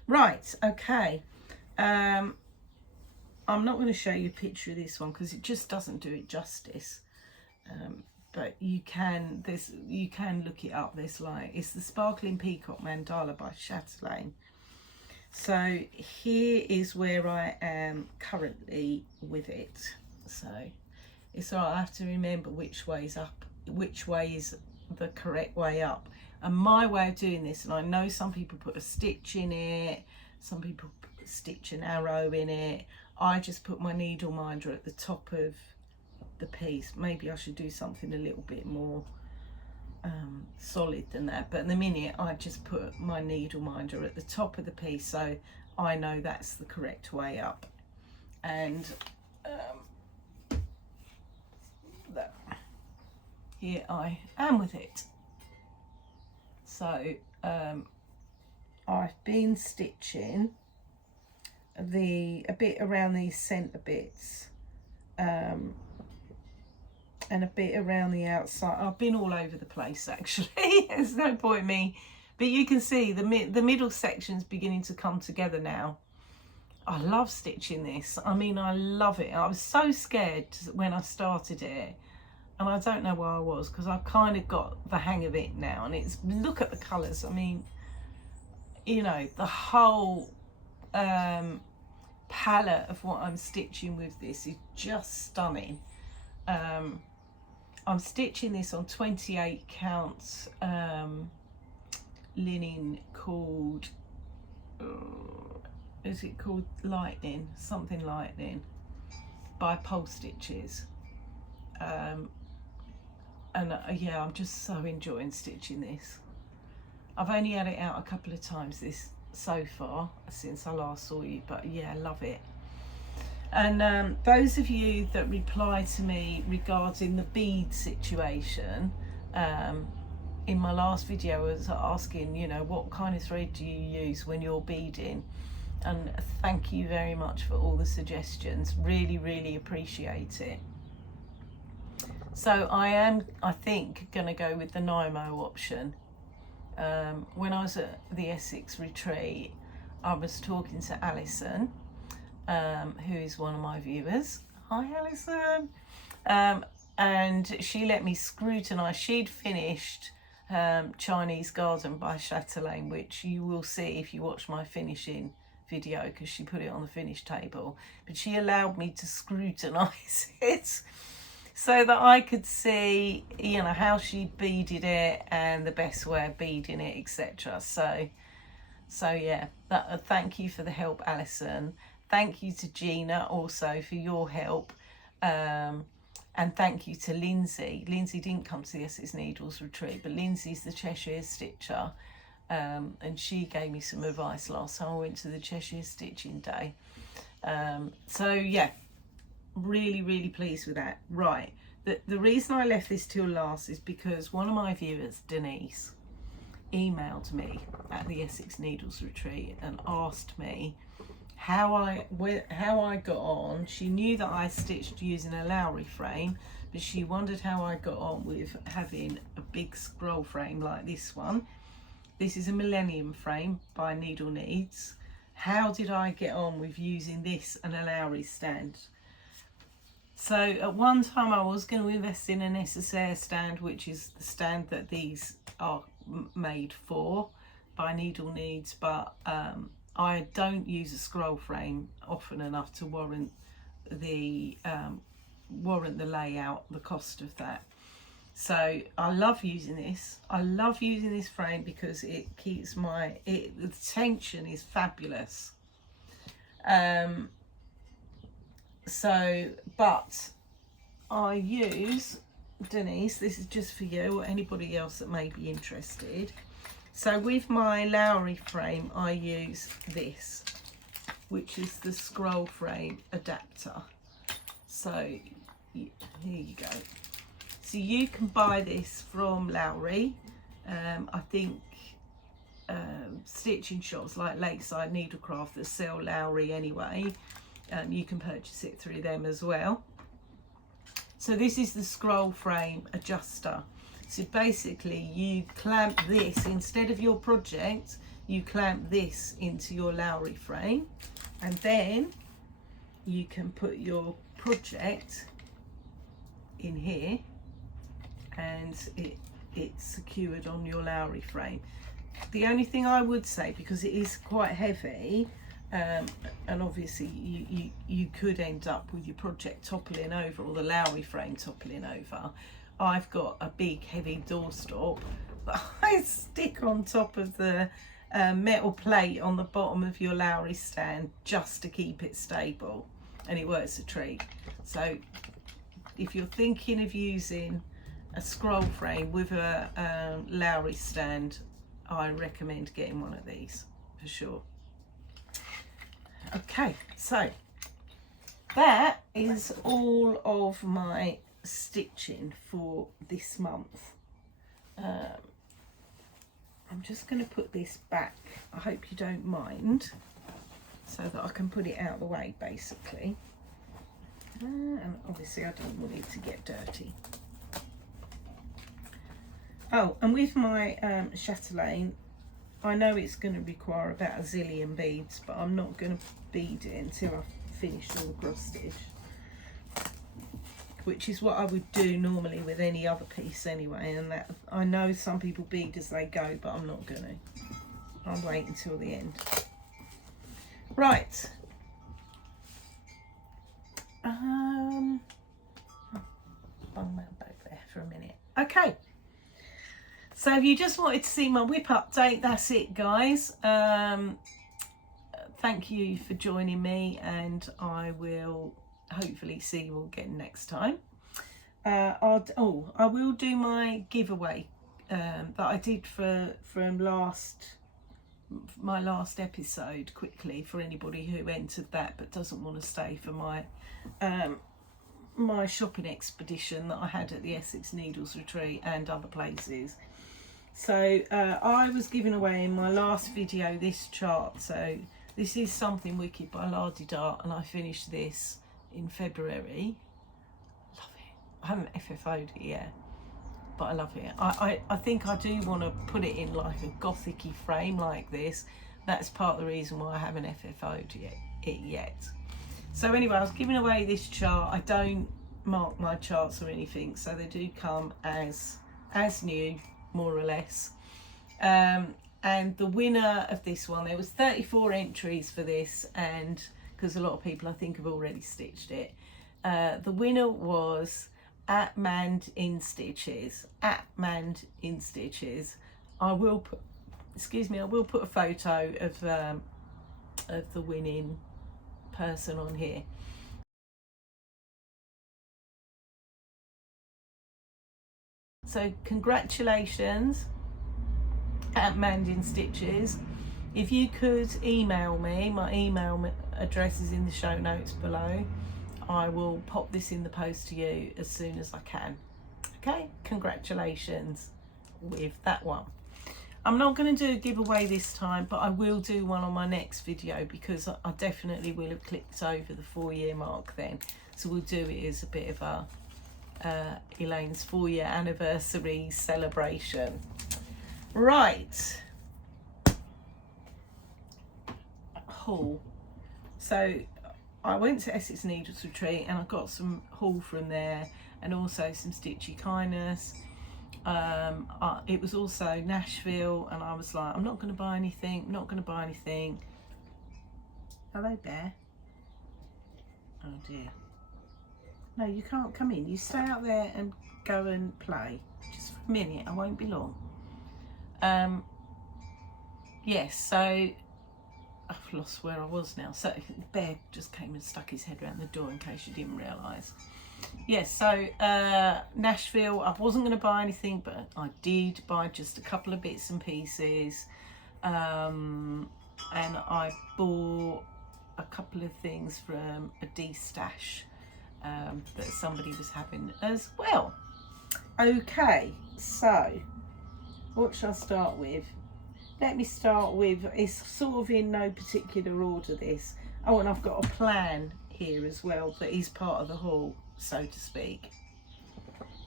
Right, okay. I'm not going to show you a picture of this one because it just doesn't do it justice. But you can look it up. It's the Sparkling Peacock Mandala by Chatelaine. So here is where I am currently with it. So it's all right, I have to remember which way is up, which way is the correct way up. And my way of doing this, and I know some people put a stitch in it, some people stitch an arrow in it. I just put my needle minder at the top of the piece. Maybe I should do something a little bit more solid than that, but in the minute I just put my needle minder at the top of the piece, so I know that's the correct way up. And here I am with it. So I've been stitching a bit around these centre bits, and a bit around the outside. I've been all over the place actually. There's no point in me, but you can see the middle section's beginning to come together now. I love stitching this. I mean, I love it. I was so scared when I started it, and I don't know why I was, because I've kind of got the hang of it now. And it's, look at the colours. I mean, you know, the whole palette of what I'm stitching with this is just stunning. I'm stitching this on 28 counts linen called, is it called Lightning? Something Lightning by Pole Stitches. Yeah, I'm just so enjoying stitching this. I've only had it out a couple of times so far since I last saw you, but yeah, I love it. And those of you that reply to me regarding the bead situation, in my last video I was asking, you know, what kind of thread do you use when you're beading, and thank you very much for all the suggestions. Really appreciate it. So I think going to go with the Nymo option. When I was at the Essex retreat, I was talking to Alison, who is one of my viewers. Hi Alison. And she let me scrutinise. She'd finished Chinese Garden by Chatelaine, which you will see if you watch my finishing video, because she put it on the finish table. But she allowed me to scrutinise it so that I could see, you know, how she beaded it and the best way of beading it, etc. So yeah, thank you for the help, Alison. Thank you to Gina also for your help. And thank you to Lindsay. Lindsay didn't come to the Essex Needles retreat, but Lindsay's the Cheshire Stitcher, and she gave me some advice last time I went to the Cheshire Stitching Day. So yeah, really pleased with that. Right, the reason I left this till last is because one of my viewers, Denise, emailed me at the Essex Needles retreat and asked me how I got on. She knew that I stitched using a Lowry frame, but she wondered how I got on with having a big scroll frame like this one. This is a Millennium frame by Needle Needs. How did I get on with using this and a Lowry stand? So at one time I was going to invest in an SSR stand, which is the stand that these are made for by Needle Needs, but I don't use a scroll frame often enough to warrant the layout, the cost of that. So I love using this. I love using this frame because it keeps the tension is fabulous. But I use, Denise, this is just for you or anybody else that may be interested. So with my Lowry frame, I use this, which is the scroll frame adapter. So here you go. So you can buy this from Lowry. I think stitching shops like Lakeside Needlecraft that sell Lowry anyway, you can purchase it through them as well. So this is the scroll frame adjuster. So basically you clamp this, instead of your project, you clamp this into your Lowry frame, and then you can put your project in here and it's secured on your Lowry frame. The only thing I would say, because it is quite heavy, and obviously you could end up with your project toppling over, or the Lowry frame toppling over. I've got a big heavy doorstop that I stick on top of the metal plate on the bottom of your Lowry stand just to keep it stable, and it works a treat. So if you're thinking of using a scroll frame with a Lowry stand, I recommend getting one of these for sure. Okay, so that is all of my stitching for this month. I'm just going to put this back, I hope you don't mind, so that I can put it out of the way basically. And obviously I don't want it to get dirty. Oh, and with my chatelaine, I know it's going to require about a zillion beads, but I'm not going to bead it until I've finished all the cross stitch, which is what I would do normally with any other piece anyway. And that, I know some people bead as they go, but I'm not going to. I'll wait until the end. Right. Bung that back there for a minute. Okay. So if you just wanted to see my whip update, that's it, guys. Thank you for joining me, and I will hopefully see you all again next time. I will do my giveaway that I did from my last episode quickly, for anybody who entered that but doesn't want to stay for my my shopping expedition that I had at the Essex Needles retreat and other places. So I was giving away in my last video this chart. So this is Something Wicked by Lardy Dart, and I finished this in February. Love it. I haven't FFO'd it yet, but I love it. I think I do want to put it in like a gothic-y frame like this. That's part of the reason why I haven't FFO'd it yet. So anyway, I was giving away this chart. I don't mark my charts or anything, so they do come as new, more or less. And the winner of this one, there was 34 entries for this, and because a lot of people I think have already stitched it, the winner was at Mand in Stitches. At Mand in Stitches. I will put a photo of the winning person on here. So congratulations at Mand in Stitches. If you could email me, my email address is in the show notes below. I will pop this in the post to you as soon as I can. Okay, congratulations with that one. I'm not going to do a giveaway this time, but I will do one on my next video, because I definitely will have clicked over the 4-year mark then. So we'll do it as a bit of a Elaine's 4-year anniversary celebration. Right. Haul. So I went to Essex Needles Retreat and I got some haul from there, and also some Stitchy Kindness. It was also Nashville, and I was like, I'm not going to buy anything, Hello, Bear. Oh dear. No, you can't come in. You stay out there and go and play. Just for a minute, I won't be long. Yes, so I've lost where I was now. So Bear just came and stuck his head around the door in case you didn't realise. Yes, so Nashville, I wasn't going to buy anything, but I did buy just a couple of bits and pieces. And I bought a couple of things from a D-stash that somebody was having as well. Okay, so what shall I start with? Let me start with, it's sort of in no particular order this. Oh, and I've got a plan here as well that is part of the haul, so to speak.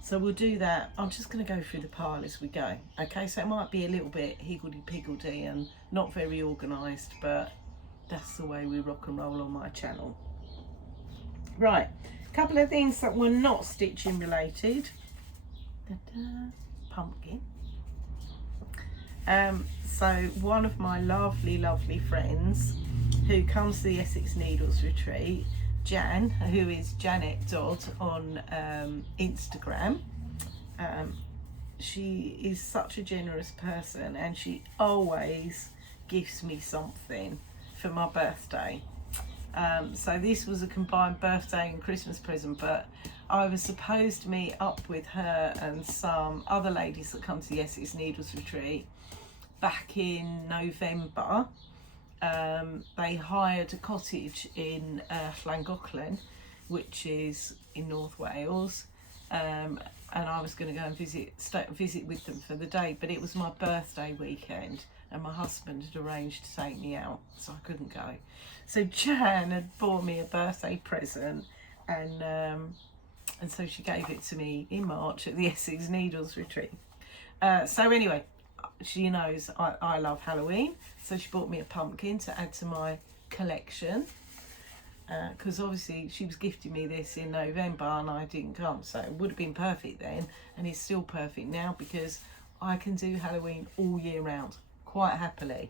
So we'll do that. I'm just going to go through the pile as we go. Okay, so it might be a little bit higgledy-piggledy and not very organised, but that's the way we rock and roll on my channel. Right, a couple of things that were not stitching related. Pumpkin. So one of my lovely friends who comes to the Essex Needles Retreat, Jan, who is Janet Dodd on Instagram, she is such a generous person, and she always gives me something for my birthday. So this was a combined birthday and Christmas present, but I was supposed to meet up with her and some other ladies that come to the Essex Needles Retreat back in November. They hired a cottage in Llangollen, which is in North Wales, and I was going to go and visit with them for the day, but it was my birthday weekend and my husband had arranged to take me out, so I couldn't go. So Jan had bought me a birthday present, and so she gave it to me in March at the Essex Needles Retreat. So anyway, she knows I love Halloween, so she bought me a pumpkin to add to my collection, because obviously she was gifting me this in November and I didn't come, so it would have been perfect then, and it's still perfect now because I can do Halloween all year round quite happily.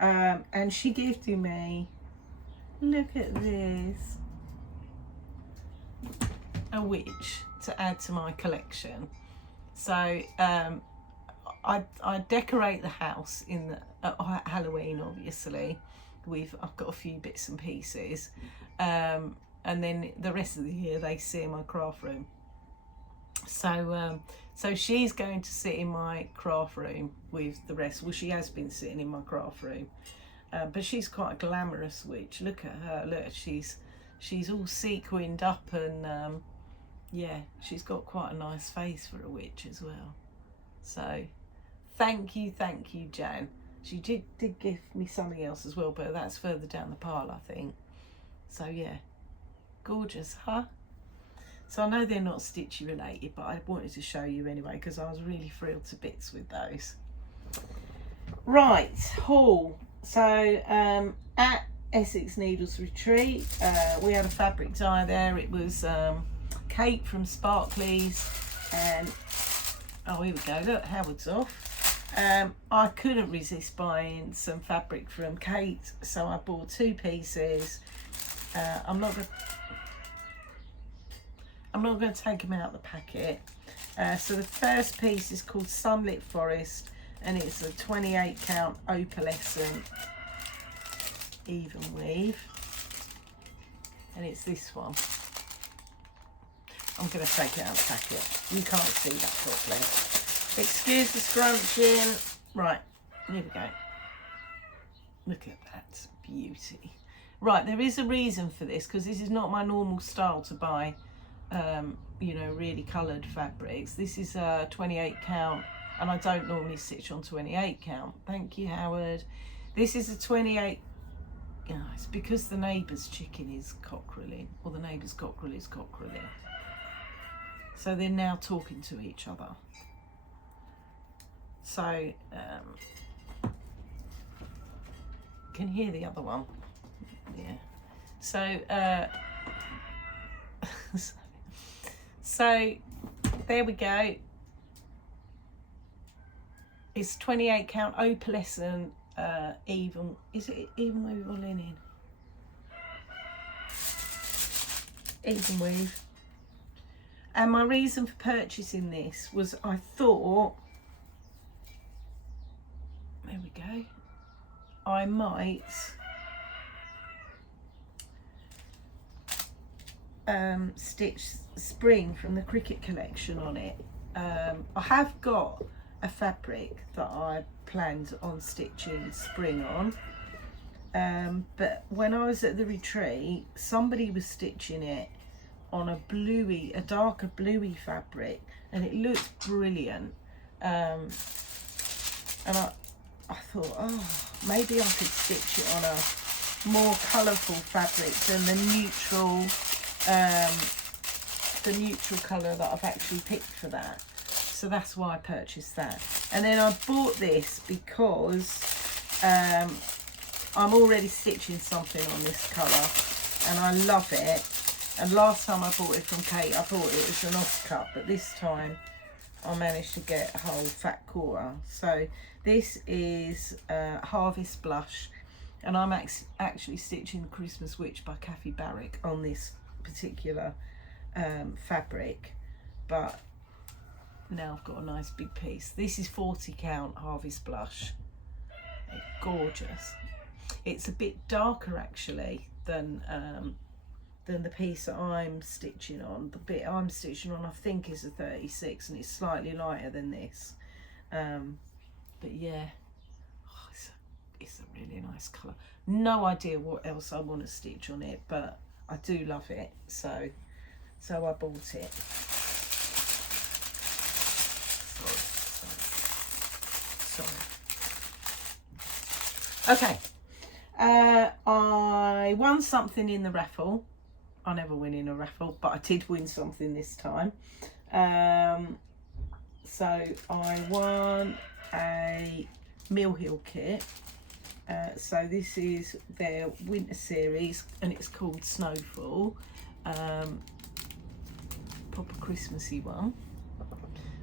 And she gifted me, look at this, a witch to add to my collection. So I decorate the house in Halloween, obviously. I've got a few bits and pieces, and then the rest of the year they sit in my craft room. So she's going to sit in my craft room with the rest. Well, she has been sitting in my craft room, but she's quite a glamorous witch. Look at her. Look, she's all sequined up, and yeah, she's got quite a nice face for a witch as well. So Thank you, Jan. She did give me something else as well, but that's further down the pile, I think. So yeah, gorgeous, huh? So I know they're not Stitchy related, but I wanted to show you anyway because I was really thrilled to bits with those. Right, haul. So at Essex Needles Retreat, we had a fabric dye there. It was Kate from Sparklies, and oh, here we go, look, Howard's off. I couldn't resist buying some fabric from Kate, so I bought 2 pieces. I'm not going to take them out of the packet. So the first piece is called Sunlit Forest, and it's a 28 count opalescent even weave, and it's this one. I'm going to take it out of the packet. You can't see that properly. Excuse the scrunching. Right, here we go. Look at that beauty. Right, there is a reason for this, because this is not my normal style to buy you know, really coloured fabrics. This is a 28 count, and I don't normally stitch on 28 count. Thank you, Howard. This is a 28. Yeah, it's because the neighbour's chicken is cockerelling, or the neighbour's cockerel is cockerelling. So they're now talking to each other. So can hear the other one. Yeah. So so there we go. It's 28 count opalescent even. Is it even weave or linen? Even weave. And my reason for purchasing this was I thought, there we go, I might stitch Spring from the Cricket collection on it. I have got a fabric that I planned on stitching Spring on, but when I was at the retreat, somebody was stitching it on a darker bluey fabric, and it looked brilliant. And I thought, oh, maybe I could stitch it on a more colourful fabric than the neutral colour that I've actually picked for that. So that's why I purchased that. And then I bought this because I'm already stitching something on this colour, and I love it. And last time I bought it from Kate, I thought it was an offcut, but this time I managed to get a whole fat quarter. So this is Harvest Blush, and I'm actually stitching The Christmas Witch by Kathy Barrick on this particular fabric, but now I've got a nice big piece. This is 40 count Harvest Blush. It's gorgeous. It's a bit darker actually than the piece that I'm stitching on. The bit I'm stitching on I think is a 36, and it's slightly lighter than this. But yeah, oh, it's a really nice colour. No idea what else I want to stitch on it, but I do love it, so I bought it. Sorry. Okay, I won something in the raffle. I never win in a raffle, but I did win something this time. So I won a Mill Hill kit. So this is their winter series, and it's called Snowfall. Proper Christmassy one.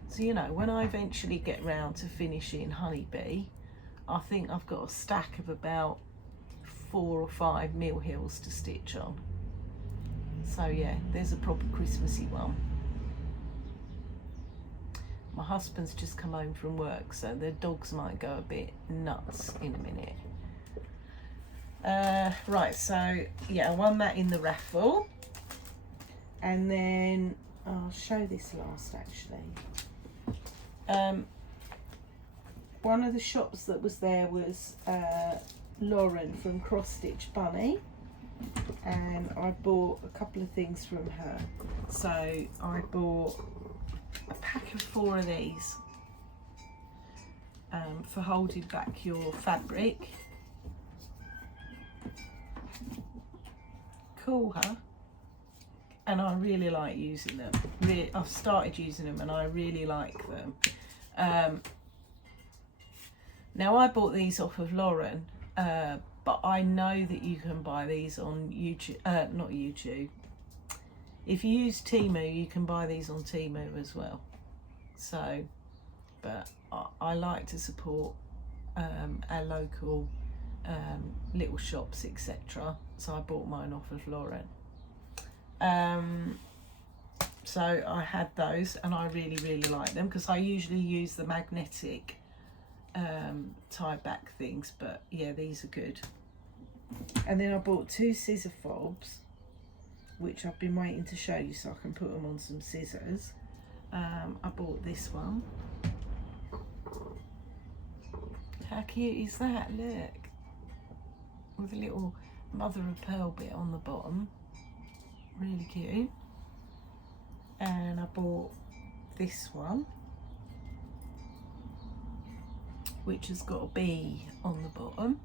So, you know, when I eventually get round to finishing Honeybee, I think I've got a stack of about 4 or 5 Mill Hills to stitch on. So yeah, there's a proper Christmassy one. My husband's just come home from work, so the dogs might go a bit nuts in a minute. Right, so yeah, I won that in the raffle. And then I'll show this last actually. One of the shops that was there was Lauren from Cross Stitch Bunny, and I bought a couple of things from her. So I bought a pack of 4 of these, for holding back your fabric. Cool, huh? And I really like using them. I've started using them and I really like them. Now I bought these off of Lauren, but I know that you can buy these on YouTube, not YouTube. If you use Temu, you can buy these on Temu as well. So, but I like to support our local little shops, etc. So I bought mine off of Lauren. So I had those and I really like them because I usually use the magnetic tie back things, but yeah, these are good. And then I bought 2 scissor fobs, which I've been waiting to show you so I can put them on some scissors. I bought this one. How cute is that? Look, with a little mother of pearl bit on the bottom. Really cute. And I bought this one, which has got a bee on the bottom.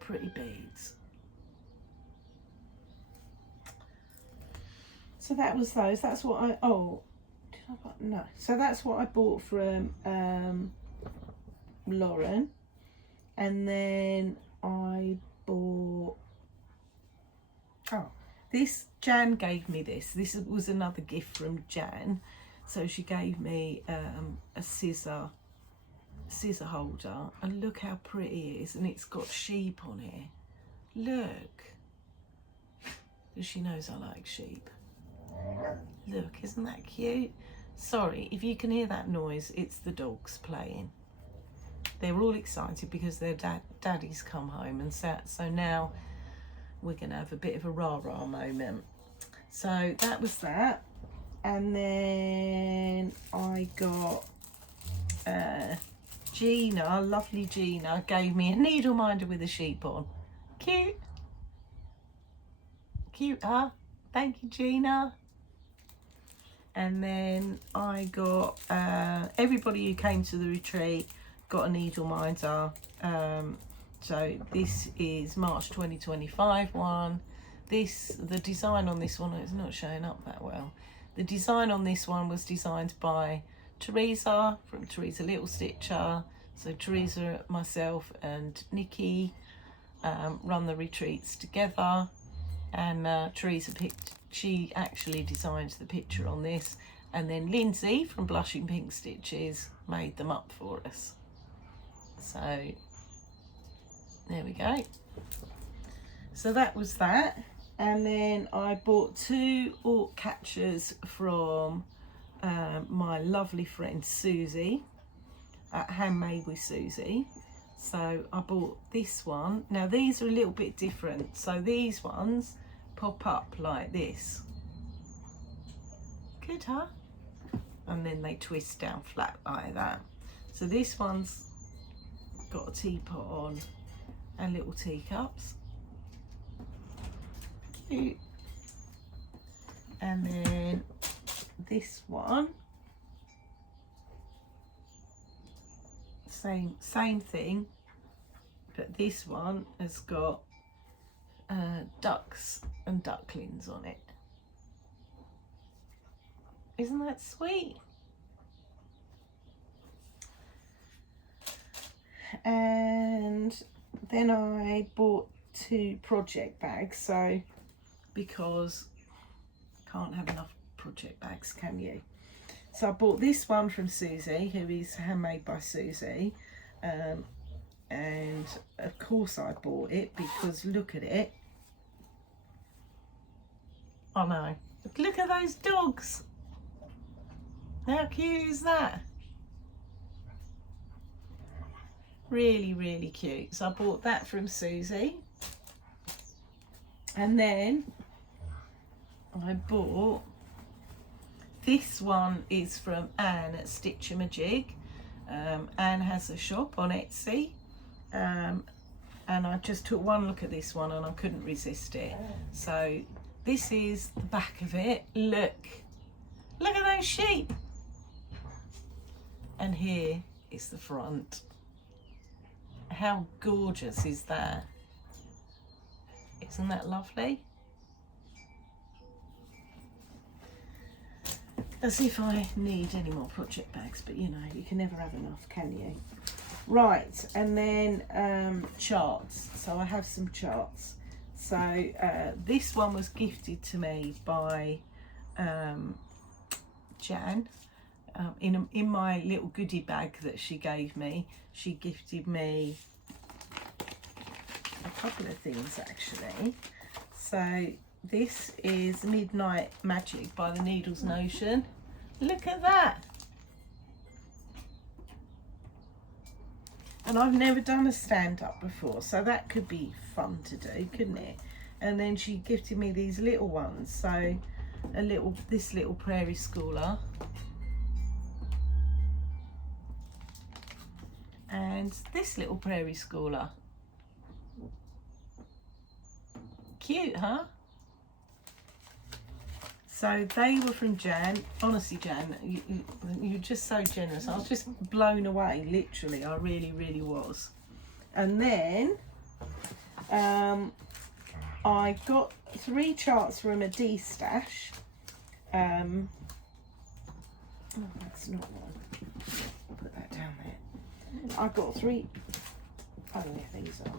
Pretty beads. So that was those. That's what I, oh, did I buy? No. So that's what I bought from Lauren. And then I bought, oh, this, Jan gave me this. This was another gift from Jan. So she gave me a scissor holder, and look how pretty it is, and it's got sheep on it. Look, because she knows I like sheep. Look, isn't that cute? Sorry if you can hear that noise, it's the dogs playing. They're all excited because their daddy's come home, and so now we're gonna have a bit of a rah-rah moment. So that was that. And then I got Gina, lovely Gina, gave me a needle minder with a sheep on. Cute. Cute, huh? Thank you, Gina. And then I got, everybody who came to the retreat got a needle minder. So this is March 2025 one. The design on this one is not showing up that well. The design on this one was designed by Teresa from Teresa Little Stitcher. So Teresa, myself and Nikki run the retreats together, and Teresa she actually designed the picture on this, and then Lindsay from Blushing Pink Stitches made them up for us. So there we go. So that was that. And then I bought 2 Orc catchers from my lovely friend Susie at Handmade with Susie. So I bought this one. Now these are a little bit different. So these ones pop up like this. Good, huh? And then they twist down flat like that. So this one's got a teapot on and little teacups. Cute. And then this one, same thing, but this one has got ducks and ducklings on it. Isn't that sweet? And then I bought 2 project bags, so because can't have enough project bags, can you? So I bought this one from Susie, who is Handmade by Susie, and of course I bought it because look at it. Oh no, look at those dogs. How cute is that? Really, really cute. So I bought that from Susie. And then I bought, this one is from Anne at Stitchamajig. Anne has a shop on Etsy. And I just took one look at this one and I couldn't resist it. So this is the back of it. Look at those sheep. And here is the front. How gorgeous is that? Isn't that lovely? As if I need any more project bags, but you know, you can never have enough, can you? Right, and then charts. So I have some charts. So this one was gifted to me by Jan. In my little goodie bag that she gave me, she gifted me a couple of things actually. So this is Midnight Magic by the Needles Notion. Look at that. And I've never done a stand-up before, so that could be fun to do, couldn't it? And then she gifted me these little ones. So this little prairie schooler. And this little prairie schooler. Cute, huh? So they were from Jan. Honestly, Jan, you're just so generous. I was just blown away, literally. I really, really was. And then I got 3 charts from a D stash. Oh, that's not one. I'll put that down there. I got 3. Oh yeah, these are.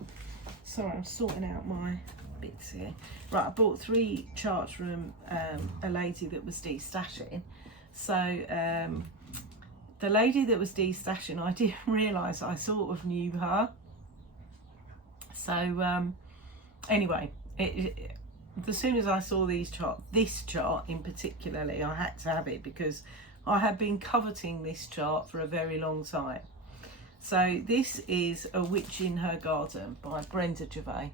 Sorry, I'm sorting out my bits here. Right, I bought 3 charts from a lady that was de-stashing. So the lady that was de-stashing, I didn't realise I sort of knew her. So anyway, as soon as I saw this chart in particularly, I had to have it because I had been coveting this chart for a very long time. So this is A Witch in Her Garden by Brenda Gervais.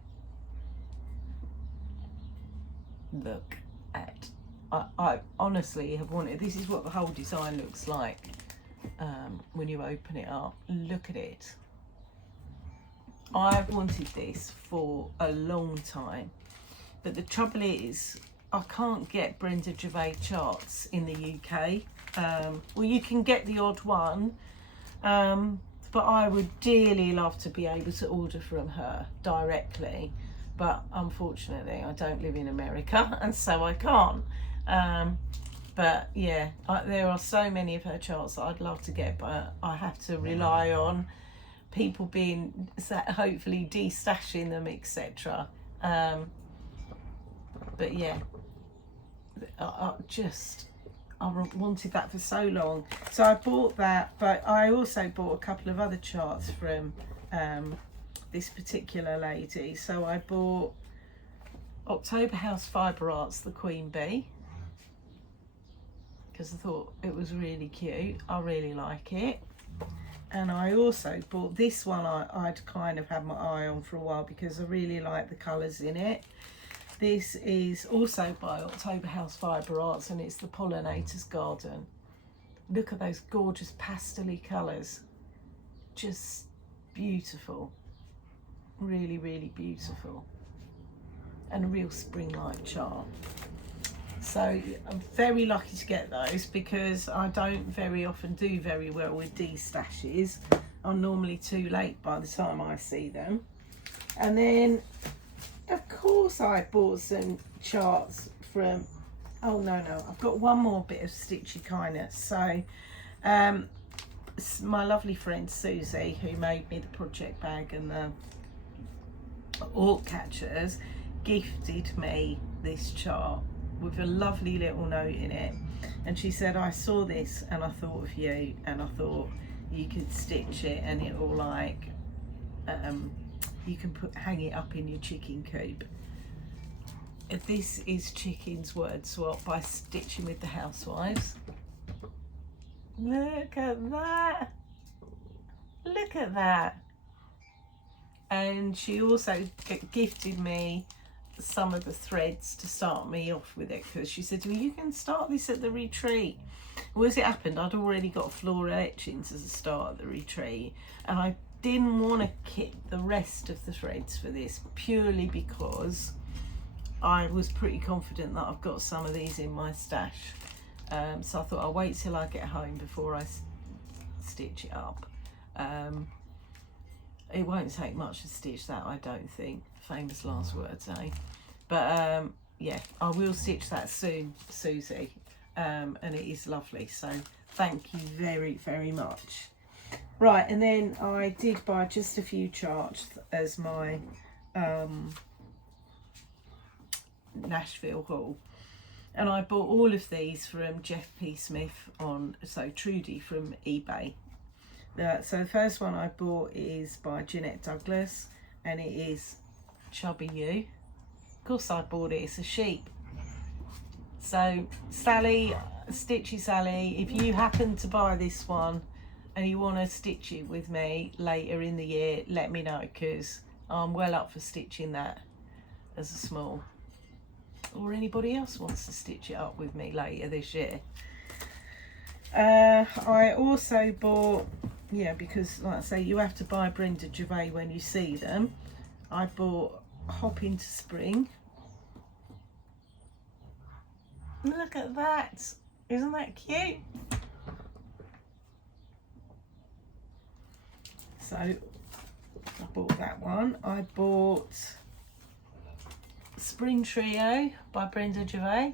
Look at, I honestly have wanted, this is what the whole design looks like when you open it up. Look at it. I've wanted this for a long time, but the trouble is I can't get Brenda Gervais charts in the UK. Well, you can get the odd one, but I would dearly love to be able to order from her directly. But unfortunately, I don't live in America, and so I can't. But yeah, there are so many of her charts that I'd love to get, but I have to rely on people being, hopefully de-stashing them, etc. But yeah, I wanted that for so long. So I bought that, but I also bought a couple of other charts from this particular lady. So I bought October House Fibre Arts, the Queen Bee, because I thought it was really cute. I really like it. And I also bought this one. I'd kind of had my eye on for a while because I really like the colours in it. This is also by October House Fibre Arts, and it's the Pollinator's Garden. Look at those gorgeous pastel-y colours. Just beautiful. Really, really beautiful. And a real spring-like chart. So I'm very lucky to get those because I don't very often do very well with de-stashes. I'm normally too late by the time I see them. And then, of course, I bought some charts from, oh no, I've got one more bit of stitchy kindness. So my lovely friend Susie, who made me the project bag and the orc catchers, gifted me this chart with a lovely little note in it, and she said, I saw this and I thought of you, and I thought you could stitch it and it will like you can hang it up in your chicken coop. This is Chicken's Word Swap by Stitching with the Housewives. Look at that, look at that. And she also gifted me some of the threads to start me off with it, because she said to me, you can start this at the retreat. Well, as it happened, I'd already got floral etchings as a start at the retreat, and I didn't want to kit the rest of the threads for this purely because I was pretty confident that I've got some of these in my stash. So I thought I'll wait till I get home before I stitch it up. It won't take much to stitch that, I don't think. Famous last words, eh? But yeah, I will stitch that soon, Susie, and it is lovely. So thank you very, very much. Right, and then I did buy just a few charts as my Nashville haul. And I bought all of these from Geoff P. Smith on, so Trudy from eBay. So the first one I bought is by Jeanette Douglas, and it is Chubby You. Of course I bought it, it's a sheep. So Sally, Stitchy Sally, if you happen to buy this one and you want to stitch it with me later in the year, let me know, because I'm well up for stitching that as a small. Or anybody else wants to stitch it up with me later this year. I also bought, yeah, because like I say, you have to buy Brenda Gervais when you see them. I bought Hop Into Spring. Look at that, isn't that cute? So I bought that one. I bought Spring Trio by Brenda Gervais.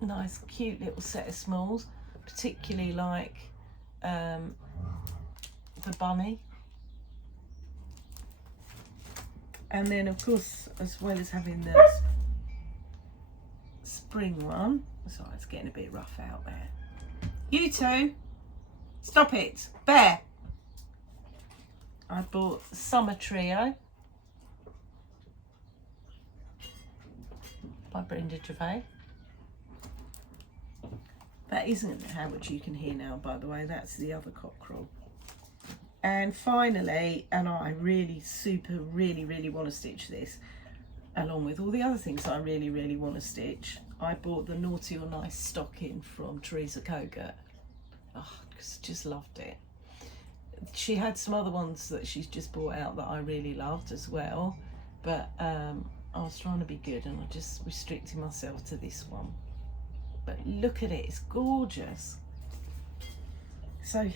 Nice cute little set of smalls, particularly like the bunny. And then of course, as well as having the spring one, sorry, it's getting a bit rough out there. You two, stop it, Bear. I bought Summer Trio by Brenda Gervais. That isn't how much you can hear now, by the way, that's the other cockerel. And finally, and I really want to stitch this, along with all the other things I really want to stitch, I bought the Naughty or Nice stocking from Teresa Kogut. Oh, just loved it. She had some other ones that she's just brought out that I really loved as well, but I was trying to be good and I just restricted myself to this one. But look at it, it's gorgeous. So,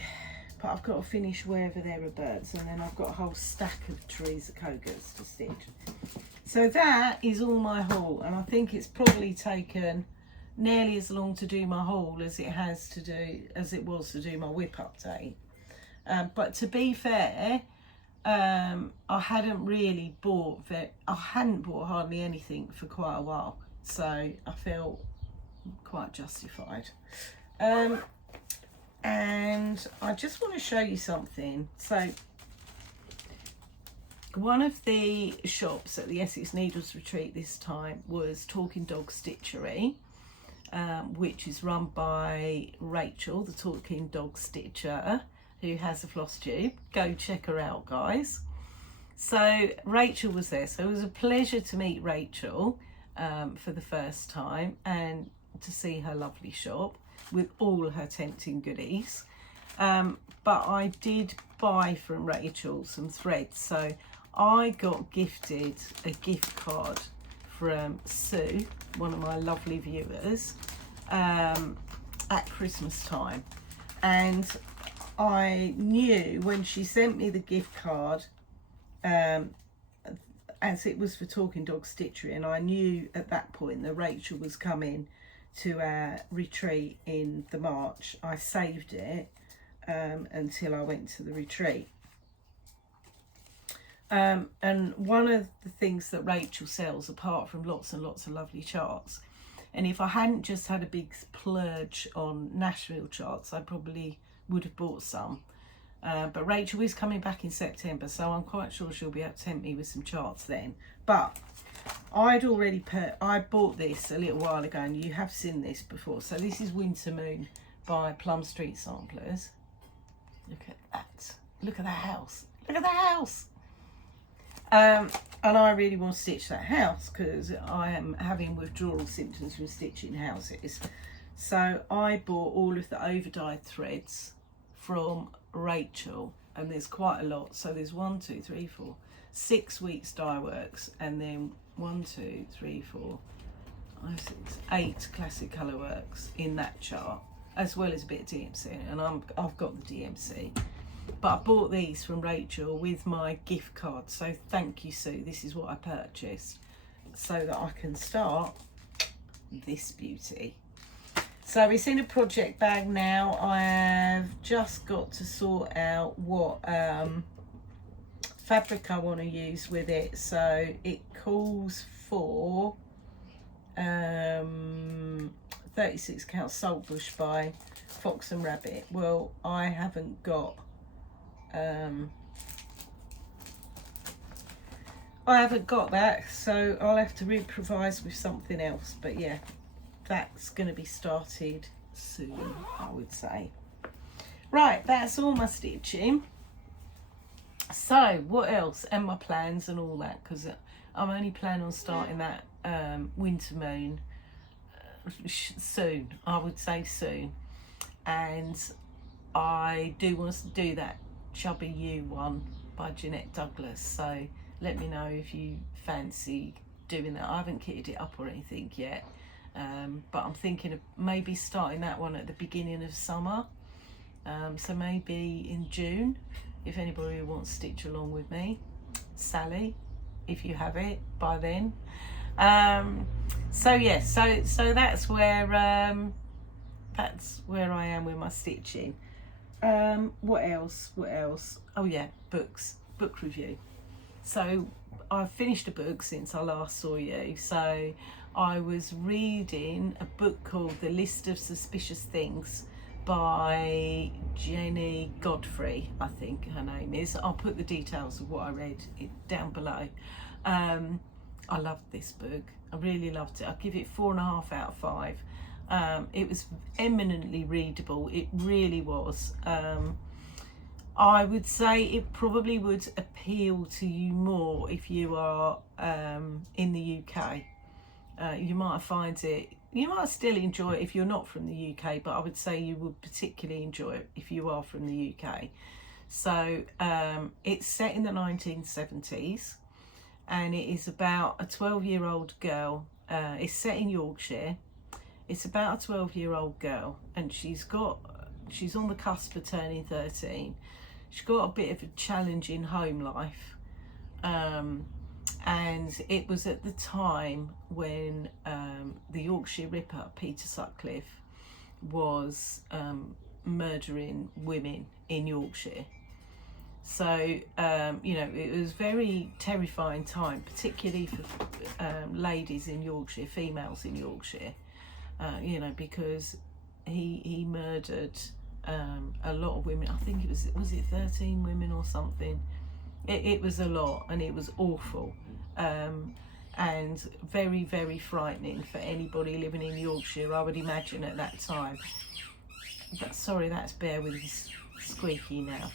but I've got to finish Wherever There Are Birds, and then I've got a whole stack of Teresa Koguts to stitch. So that is all my haul, and I think it's probably taken nearly as long to do my haul as it was to do my whip update. But to be fair, I hadn't bought hardly anything for quite a while, so I felt quite justified. And I just want to show you something. So one of the shops at the Essex Needles Retreat this time was Talking Dog Stitchery, which is run by Rachel, the Talking Dog Stitcher, who has a floss tube. Go check her out, guys. So Rachel was there, so it was a pleasure to meet Rachel for the first time and to see her lovely shop with all her tempting goodies. But I did buy from Rachel some threads, so I got gifted a gift card from Sue, one of my lovely viewers, at Christmas time. And I knew when she sent me the gift card, as it was for Talking Dog Stitchery, and I knew at that point that Rachel was coming to our retreat in the March, I saved it until I went to the retreat. And one of the things that Rachel sells, apart from lots and lots of lovely charts, and if I hadn't just had a big splurge on Nashville charts, I probably would have bought some. But Rachel is coming back in September, so I'm quite sure she'll be able to tempt me with some charts then. But I bought this a little while ago, and you have seen this before. So this is Winter Moon by Plum Street Samplers. Look at that. Look at that house. Look at the house. And I really want to stitch that house because I am having withdrawal symptoms from stitching houses. So I bought all of the over-dyed threads from Rachel, and there's quite a lot. So there's 6 weeks dye works, and then 8 classic colour works in that chart. as well as a bit of DMC, and I've got the DMC. But I bought these from Rachel with my gift card, so thank you, Sue. This is what I purchased so that I can start this beauty. So it's in a project bag now. I have just got to sort out what fabric I want to use with it. So it calls for 36 count Saltbush by Fox and Rabbit. Well, I haven't got that, so I'll have to improvise with something else. But yeah, that's going to be started soon, I would say. Right, that's all my stitching. So what else, and my plans and all that, because I'm only planning on starting that winter moon soon, I would say soon. And I do want to do that Chubby You one by Jeanette Douglas, so let me know if you fancy doing that. I haven't kitted it up or anything yet, but I'm thinking of maybe starting that one at the beginning of summer, so maybe in June, if anybody wants to stitch along with me. Sally, if you have it by then. So yeah, so that's where I am with my stitching. What else? Oh yeah, book review. So I've finished a book since I last saw you. So I was reading a book called The List of Suspicious Things by Jennie Godfrey, I think her name is. I'll put the details of what I read down below. I loved this book. I really loved it. I'll give it 4.5 out of 5. It was eminently readable. It really was. I would say it probably would appeal to you more if you are in the UK. You might find it, you might still enjoy it if you're not from the UK, but I would say you would particularly enjoy it if you are from the UK. So it's set in the 1970s, and it is about a 12-year-old girl. It's set in Yorkshire. It's about a 12-year-old girl, and she's on the cusp of turning 13. She's got a bit of a challenging home life, and it was at the time when the Yorkshire Ripper, Peter Sutcliffe, was murdering women in Yorkshire. So you know, it was a very terrifying time, particularly for ladies in Yorkshire, females in Yorkshire. You know, because he murdered a lot of women. I think it was it 13 women or something. It was a lot, and it was awful, and very, very frightening for anybody living in Yorkshire, I would imagine, at that time. But sorry, that's Bear with his squeaky now.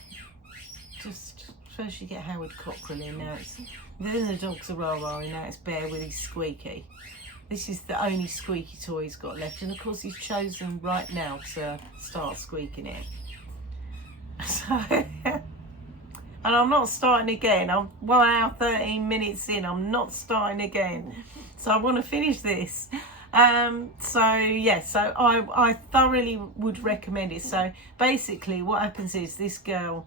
Just first you get Howard Cockrell in, now then the dogs are rah-rahing, now it's Bear with his squeaky. This is the only squeaky toy he's got left, and of course he's chosen right now to start squeaking it. So, and I'm not starting again. I'm 1 hour 13 minutes in. I'm not starting again. So I want to finish this. So yeah, so I thoroughly would recommend it. So basically what happens is this girl,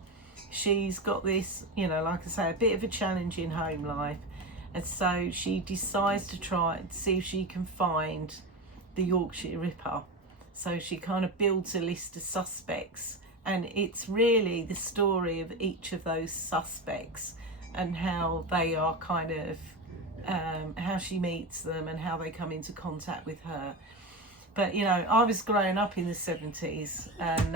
she's got this, you know, like I say, a bit of a challenging home life. And so she decides to try and see if she can find the Yorkshire Ripper. So she kind of builds a list of suspects, and it's really the story of each of those suspects and how they are kind of, how she meets them and how they come into contact with her. But, you know, I was growing up in the 70s, and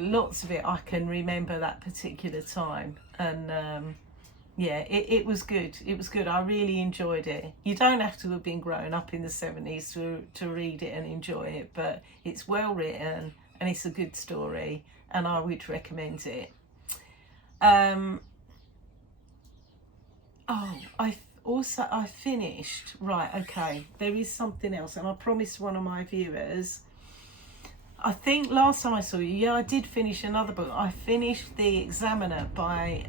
lots of it I can remember that particular time. And yeah, it was good. It was good. I really enjoyed it. You don't have to have been growing up in the 70s to read it and enjoy it, but it's well written and it's a good story, and I would recommend it. Oh, I finished. Right, okay. There is something else, and I promised one of my viewers. I think last time I saw you, yeah, I did finish another book. I finished The Examiner by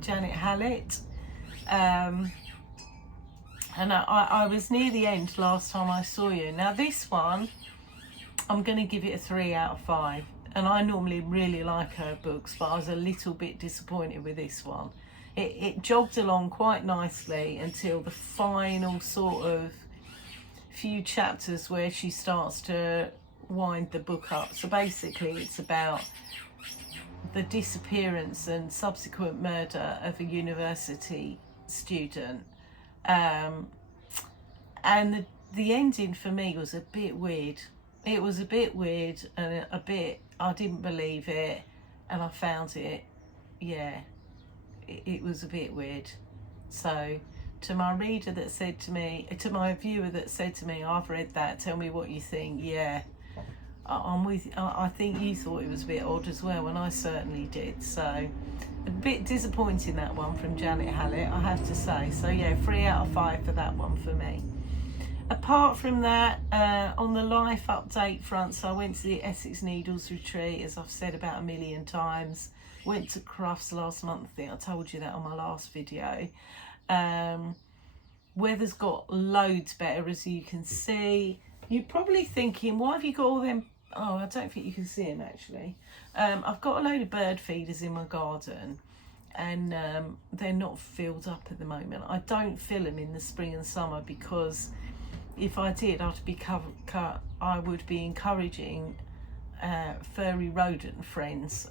Janet Hallett. And I was near the end last time I saw you. Now this one, I'm going to give it a 3 out of 5. And I normally really like her books, but I was a little bit disappointed with this one. It jogged along quite nicely until the final sort of few chapters where she starts to wind the book up. So basically it's about the disappearance and subsequent murder of a university student. And the ending for me was a bit weird. It was a bit weird and a bit, I didn't believe it, and I found it, yeah, it was a bit weird. So to my reader that said to me, to my viewer that said to me, I've read that, tell me what you think, yeah, I'm with, I think you thought it was a bit odd as well, and I certainly did. So a bit disappointing, that one from Janet Hallett, I have to say. So yeah, 3 out of 5 for that one for me. Apart from that, on the life update front, so I went to the Essex Needles retreat, as I've said about a million times. Went to Crufts last month, I think I told you that on my last video. Weather's got loads better, as you can see. You're probably thinking, why have you got all them? Oh, I don't think you can see them actually. I've got a load of bird feeders in my garden, and they're not filled up at the moment. I don't fill them in the spring and summer because if I did, I would be encouraging furry rodent friends.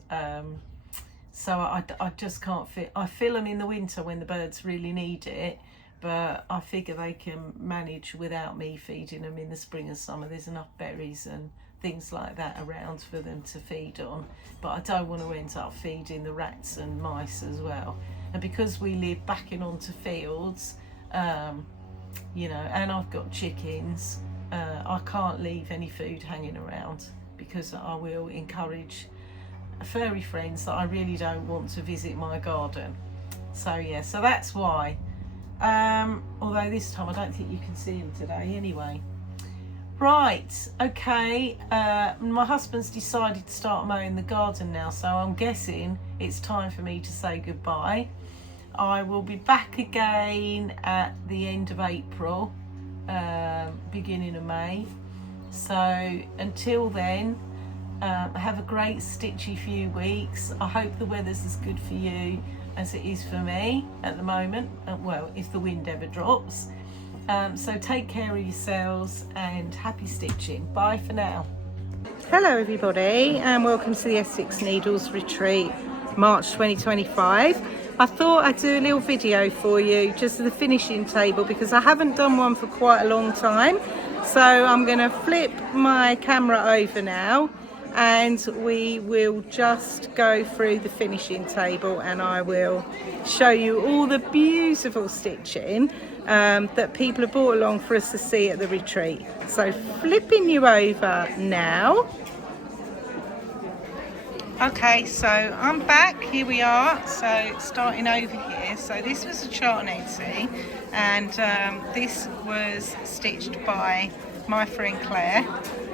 So I just can't fit. I fill them in the winter when the birds really need it, but I figure they can manage without me feeding them in the spring and summer. There's enough berries and things like that around for them to feed on, but I don't want to end up feeding the rats and mice as well. And because we live backing onto fields, you know, and I've got chickens, I can't leave any food hanging around because I will encourage furry friends that I really don't want to visit my garden. So yeah, so that's why. Although this time I don't think you can see them today anyway. Right, okay, my husband's decided to start mowing the garden now, so I'm guessing it's time for me to say goodbye. I will be back again at the end of April, beginning of May. So until then, have a great stitchy few weeks. I hope the weather's as good for you as it is for me at the moment. Well, if the wind ever drops. So take care of yourselves and happy stitching. Bye for now. Hello everybody and welcome to the Essex Needles Retreat, March 2025. I thought I'd do a little video for you, just the finishing table, because I haven't done one for quite a long time. So I'm going to flip my camera over now and we will just go through the finishing table and I will show you all the beautiful stitching that people have brought along for us to see at the retreat. So flipping you over now. Okay, so I'm back, here we are, so starting over here. So this was a chart on Etsy, and this was stitched by my friend Claire,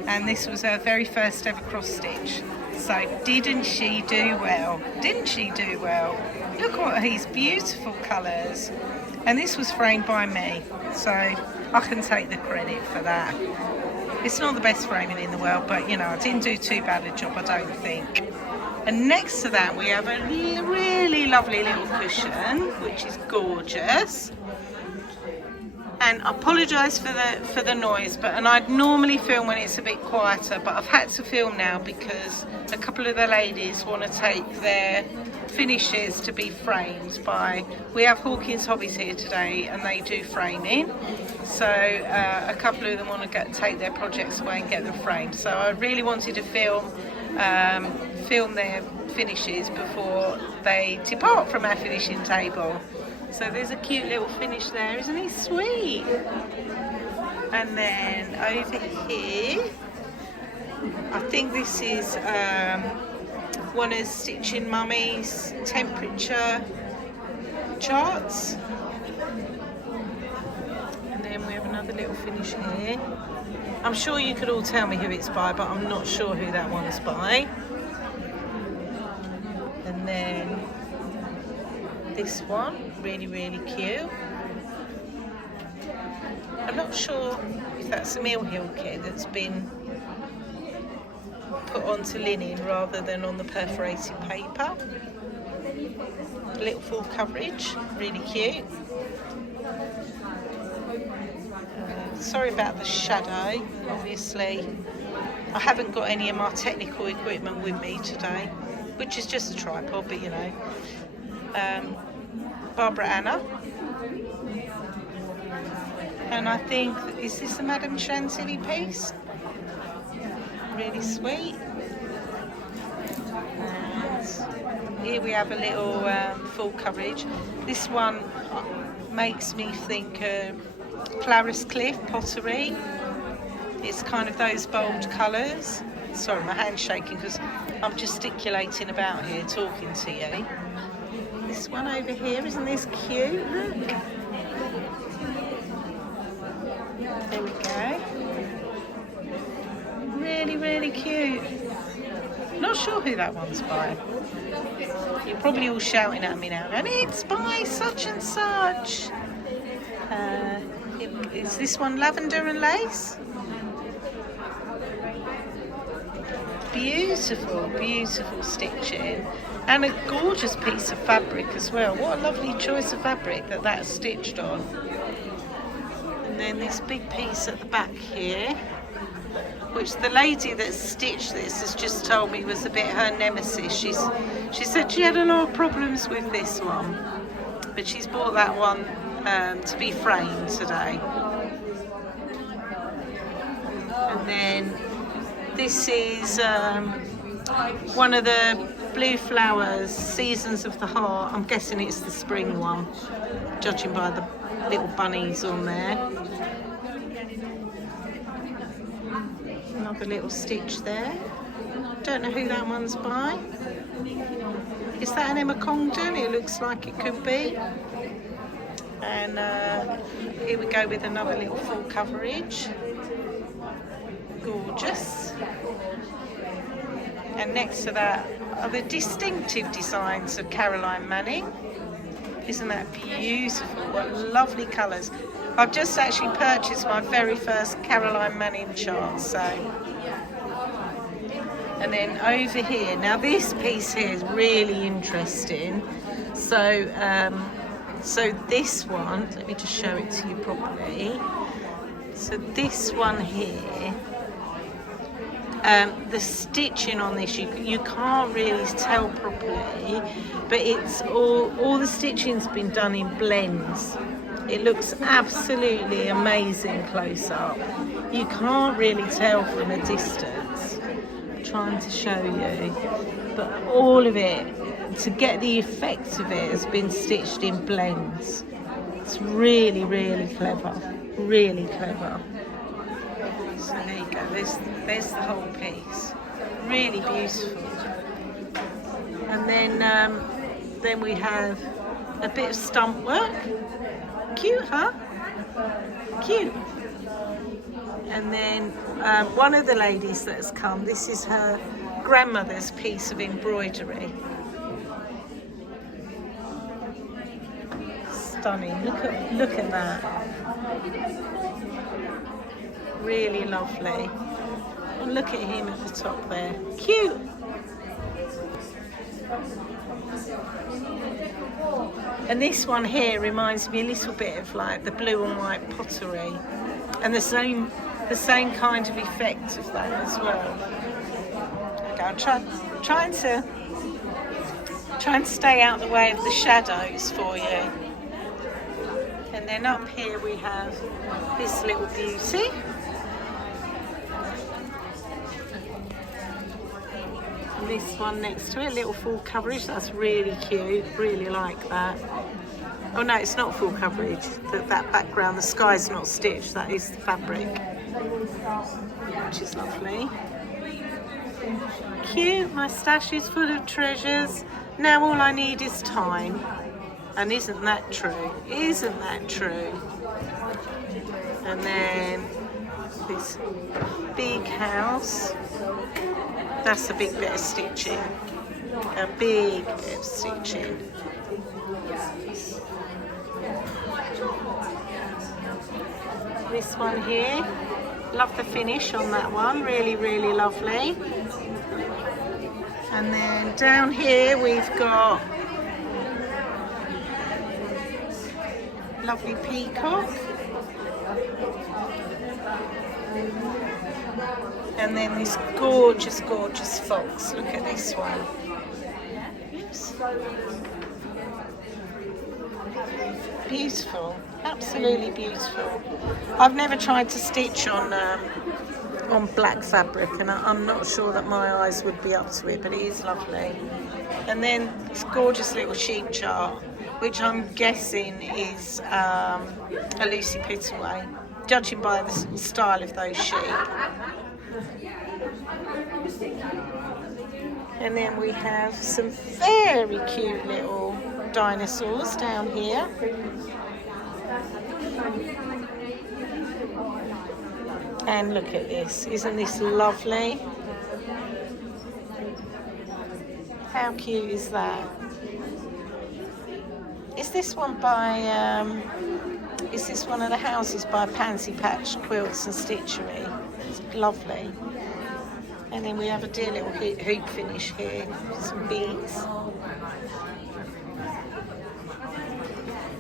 and this was her very first ever cross stitch. So didn't she do well? Didn't she do well? Look at these beautiful colours. And this was framed by me, so I can take the credit for that. It's not the best framing in the world, but you know, I didn't do too bad a job, I don't think. And next to that we have a really lovely little cushion, which is gorgeous. And I apologise for the noise, and I'd normally film when it's a bit quieter, but I've had to film now because a couple of the ladies want to take their finishes to be framed by, we have Hawkins Hobbies here today and they do framing, so a couple of them want to take their projects away and get them framed. So I really wanted to film their finishes before they depart from our finishing table. So there's a cute little finish there, isn't he sweet? And then over here, I think this is one of Stitching Mummy's temperature charts. And then we have another little finish here. I'm sure you could all tell me who it's by, but I'm not sure who that one's by. And then this one, really cute. I'm not sure if that's a Mill Hill kit that's been put onto linen rather than on the perforated paper. A little full coverage, really cute. Sorry about the shadow, obviously. I haven't got any of my technical equipment with me today, which is just a tripod, but you know. Barbara Anna. And I think, is this a Madame Chantilly piece? Really sweet. And here we have a little full coverage. This one makes me think Clarice Cliff pottery. It's kind of those bold colours. Sorry, my hand's shaking because I'm gesticulating about here talking to you. This one over here, isn't this cute? Look. There we go. Really, really cute. Not sure who that one's by. You're probably all shouting at me now, going, it's by such and such. Is this one lavender and lace? Beautiful, beautiful stitching. And a gorgeous piece of fabric as well. What a lovely choice of fabric that's stitched on. And then this big piece at the back here, which the lady that stitched this has just told me was a bit her nemesis. She said she had a lot of problems with this one, but she's bought that one to be framed today. And then this is one of the Blue Flowers, Seasons of the Heart. I'm guessing it's the spring one, judging by the little bunnies on there. Another little stitch there. Don't know who that one's by. Is that an Emma Congdon? It looks like it could be. And here we go with another little full coverage. Gorgeous. And next to that are the distinctive designs of Caroline Manning. Isn't that beautiful? What lovely colours. I've just actually purchased my very first Caroline Manning chart, so. And then over here, now this piece here is really interesting. So, so this one, let me just show it to you properly. So this one here, the stitching on this, you can't really tell properly, but it's all the stitching's been done in blends. It looks absolutely amazing close up. You can't really tell from a distance. I'm trying to show you, but all of it, to get the effect of it, has been stitched in blends. It's really, really clever. Really clever. So there you go, there's the whole piece. Really beautiful. And then we have a bit of stump work. Cute, huh? Cute. And then one of the ladies that has come, this is her grandmother's piece of embroidery. Stunning. Look at that. Really lovely. And look at him at the top there. Cute. And this one here reminds me a little bit of like the blue and white pottery, and the same kind of effect of that as well. Okay, I'm trying to stay out the way of the shadows for you. And then up here we have this little beauty. And this one next to it, little full coverage. That's really cute. Really like that. Oh no, it's not full coverage. That background, the sky's not stitched. That is the fabric, which is lovely. Cute. My stash is full of treasures. Now all I need is time. And isn't that true? Isn't that true? And then this big house. That's a big bit of stitching. A big bit of stitching. This one here. Love the finish on that one. Really, really lovely. And then down here we've got lovely peacock. And then this gorgeous, gorgeous fox. Look at this one. Oops. Beautiful, absolutely beautiful. I've never tried to stitch on black fabric, and I'm not sure that my eyes would be up to it, but it is lovely. And then this gorgeous little sheep chart, which I'm guessing is a Lucy Pittaway, judging by the style of those sheep. And then we have some very cute little dinosaurs down here. And look at this, isn't this lovely? How cute is that? Is this one by, is this one of the houses by Pansy Patch Quilts and Stitchery? It's lovely. And then we have a dear little hoop finish here, some beads.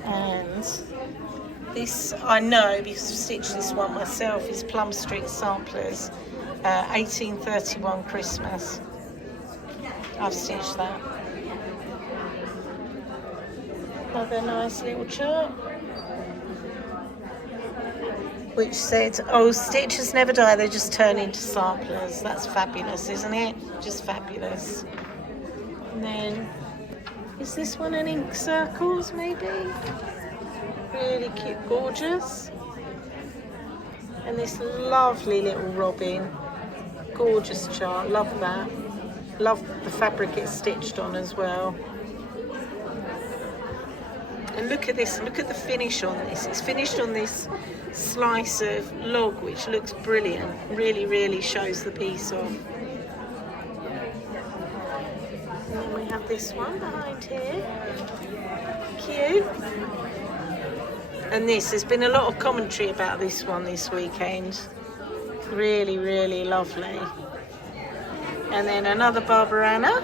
And this, I know because I've stitched this one myself, is Plum Street Samplers, 1831 Christmas. I've stitched that. Another nice little chart, which said, oh, stitches never die, they just turn into samplers. That's fabulous, isn't it? Just fabulous. And then, is this one an ink circles maybe? Really cute, gorgeous. And this lovely little robin, gorgeous chart, love that. Love the fabric it's stitched on as well. And look at this, look at the finish on this. It's finished on this slice of log, which looks brilliant. Really, really shows the piece off. And then we have this one behind here. Cute. And this, there's been a lot of commentary about this one this weekend. Really, really lovely. And then another Barbarana.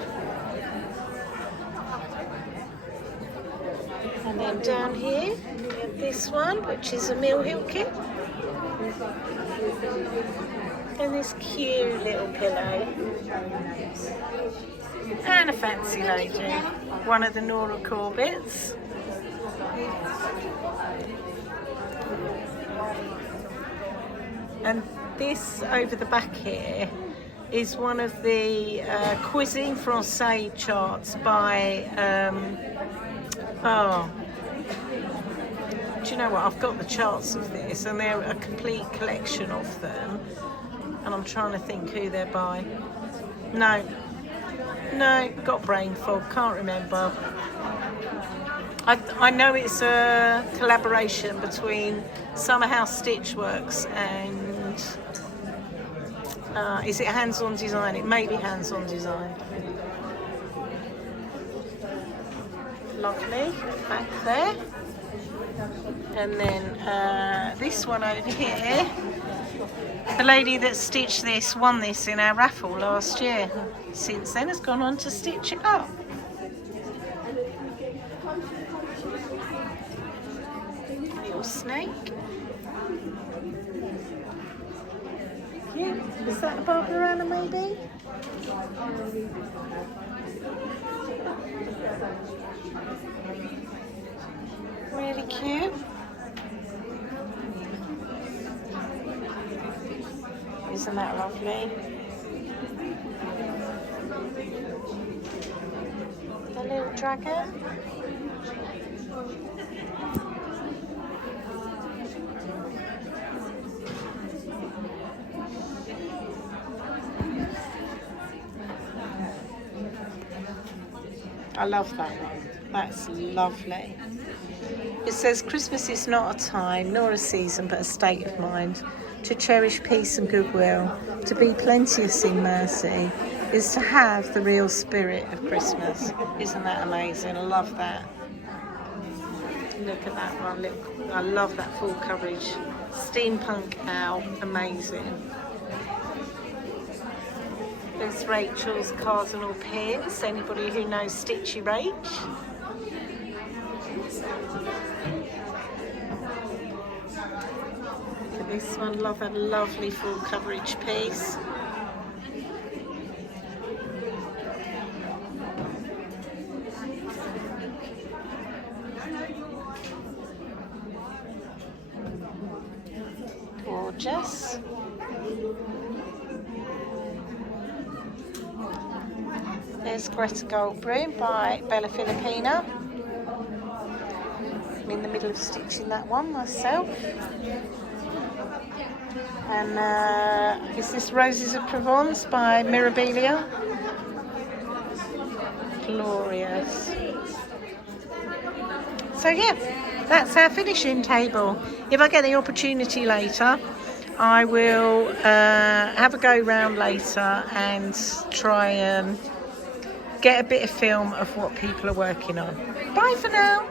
And then down here, we have this one, which is a Mill Hilkin. And this cute little pillow. And a fancy lady. One of the Nora Corbett's. And this over the back here is one of the Cuisine Française charts by, do you know what, I've got the charts of this and they're a complete collection of them, and I'm trying to think who they're by. No, got brain fog, can't remember. I know it's a collaboration between Summer House Stitchworks and is it Hands On Design? It may be Hands On Design. Lovely, back there. And then this one over here, the lady that stitched this won this in our raffle last year. Since then has gone on to stitch it up. Little snake. Yeah, is that a Barbarana maybe? Really cute. Isn't that lovely? The little dragon. I love that one. That's lovely. It says, Christmas is not a time nor a season but a state of mind. To cherish peace and goodwill, to be plenteous in mercy, is to have the real spirit of Christmas. Isn't that amazing? I love that. Look at that one. Look, I love that full coverage. Steampunk owl, amazing. There's Rachel's Cardinal Pins, anybody who knows Stitchy Rach. Look at this one, love a lovely full coverage piece. Gorgeous. There's Greta Goldbroom by Bella Filipina. I'm in the middle of stitching that one myself. And is this Roses of Provence by Mirabilia? Glorious. So yeah, that's our finishing table. If I get the opportunity later, I will have a go round later and try and get a bit of film of what people are working on. Bye for now.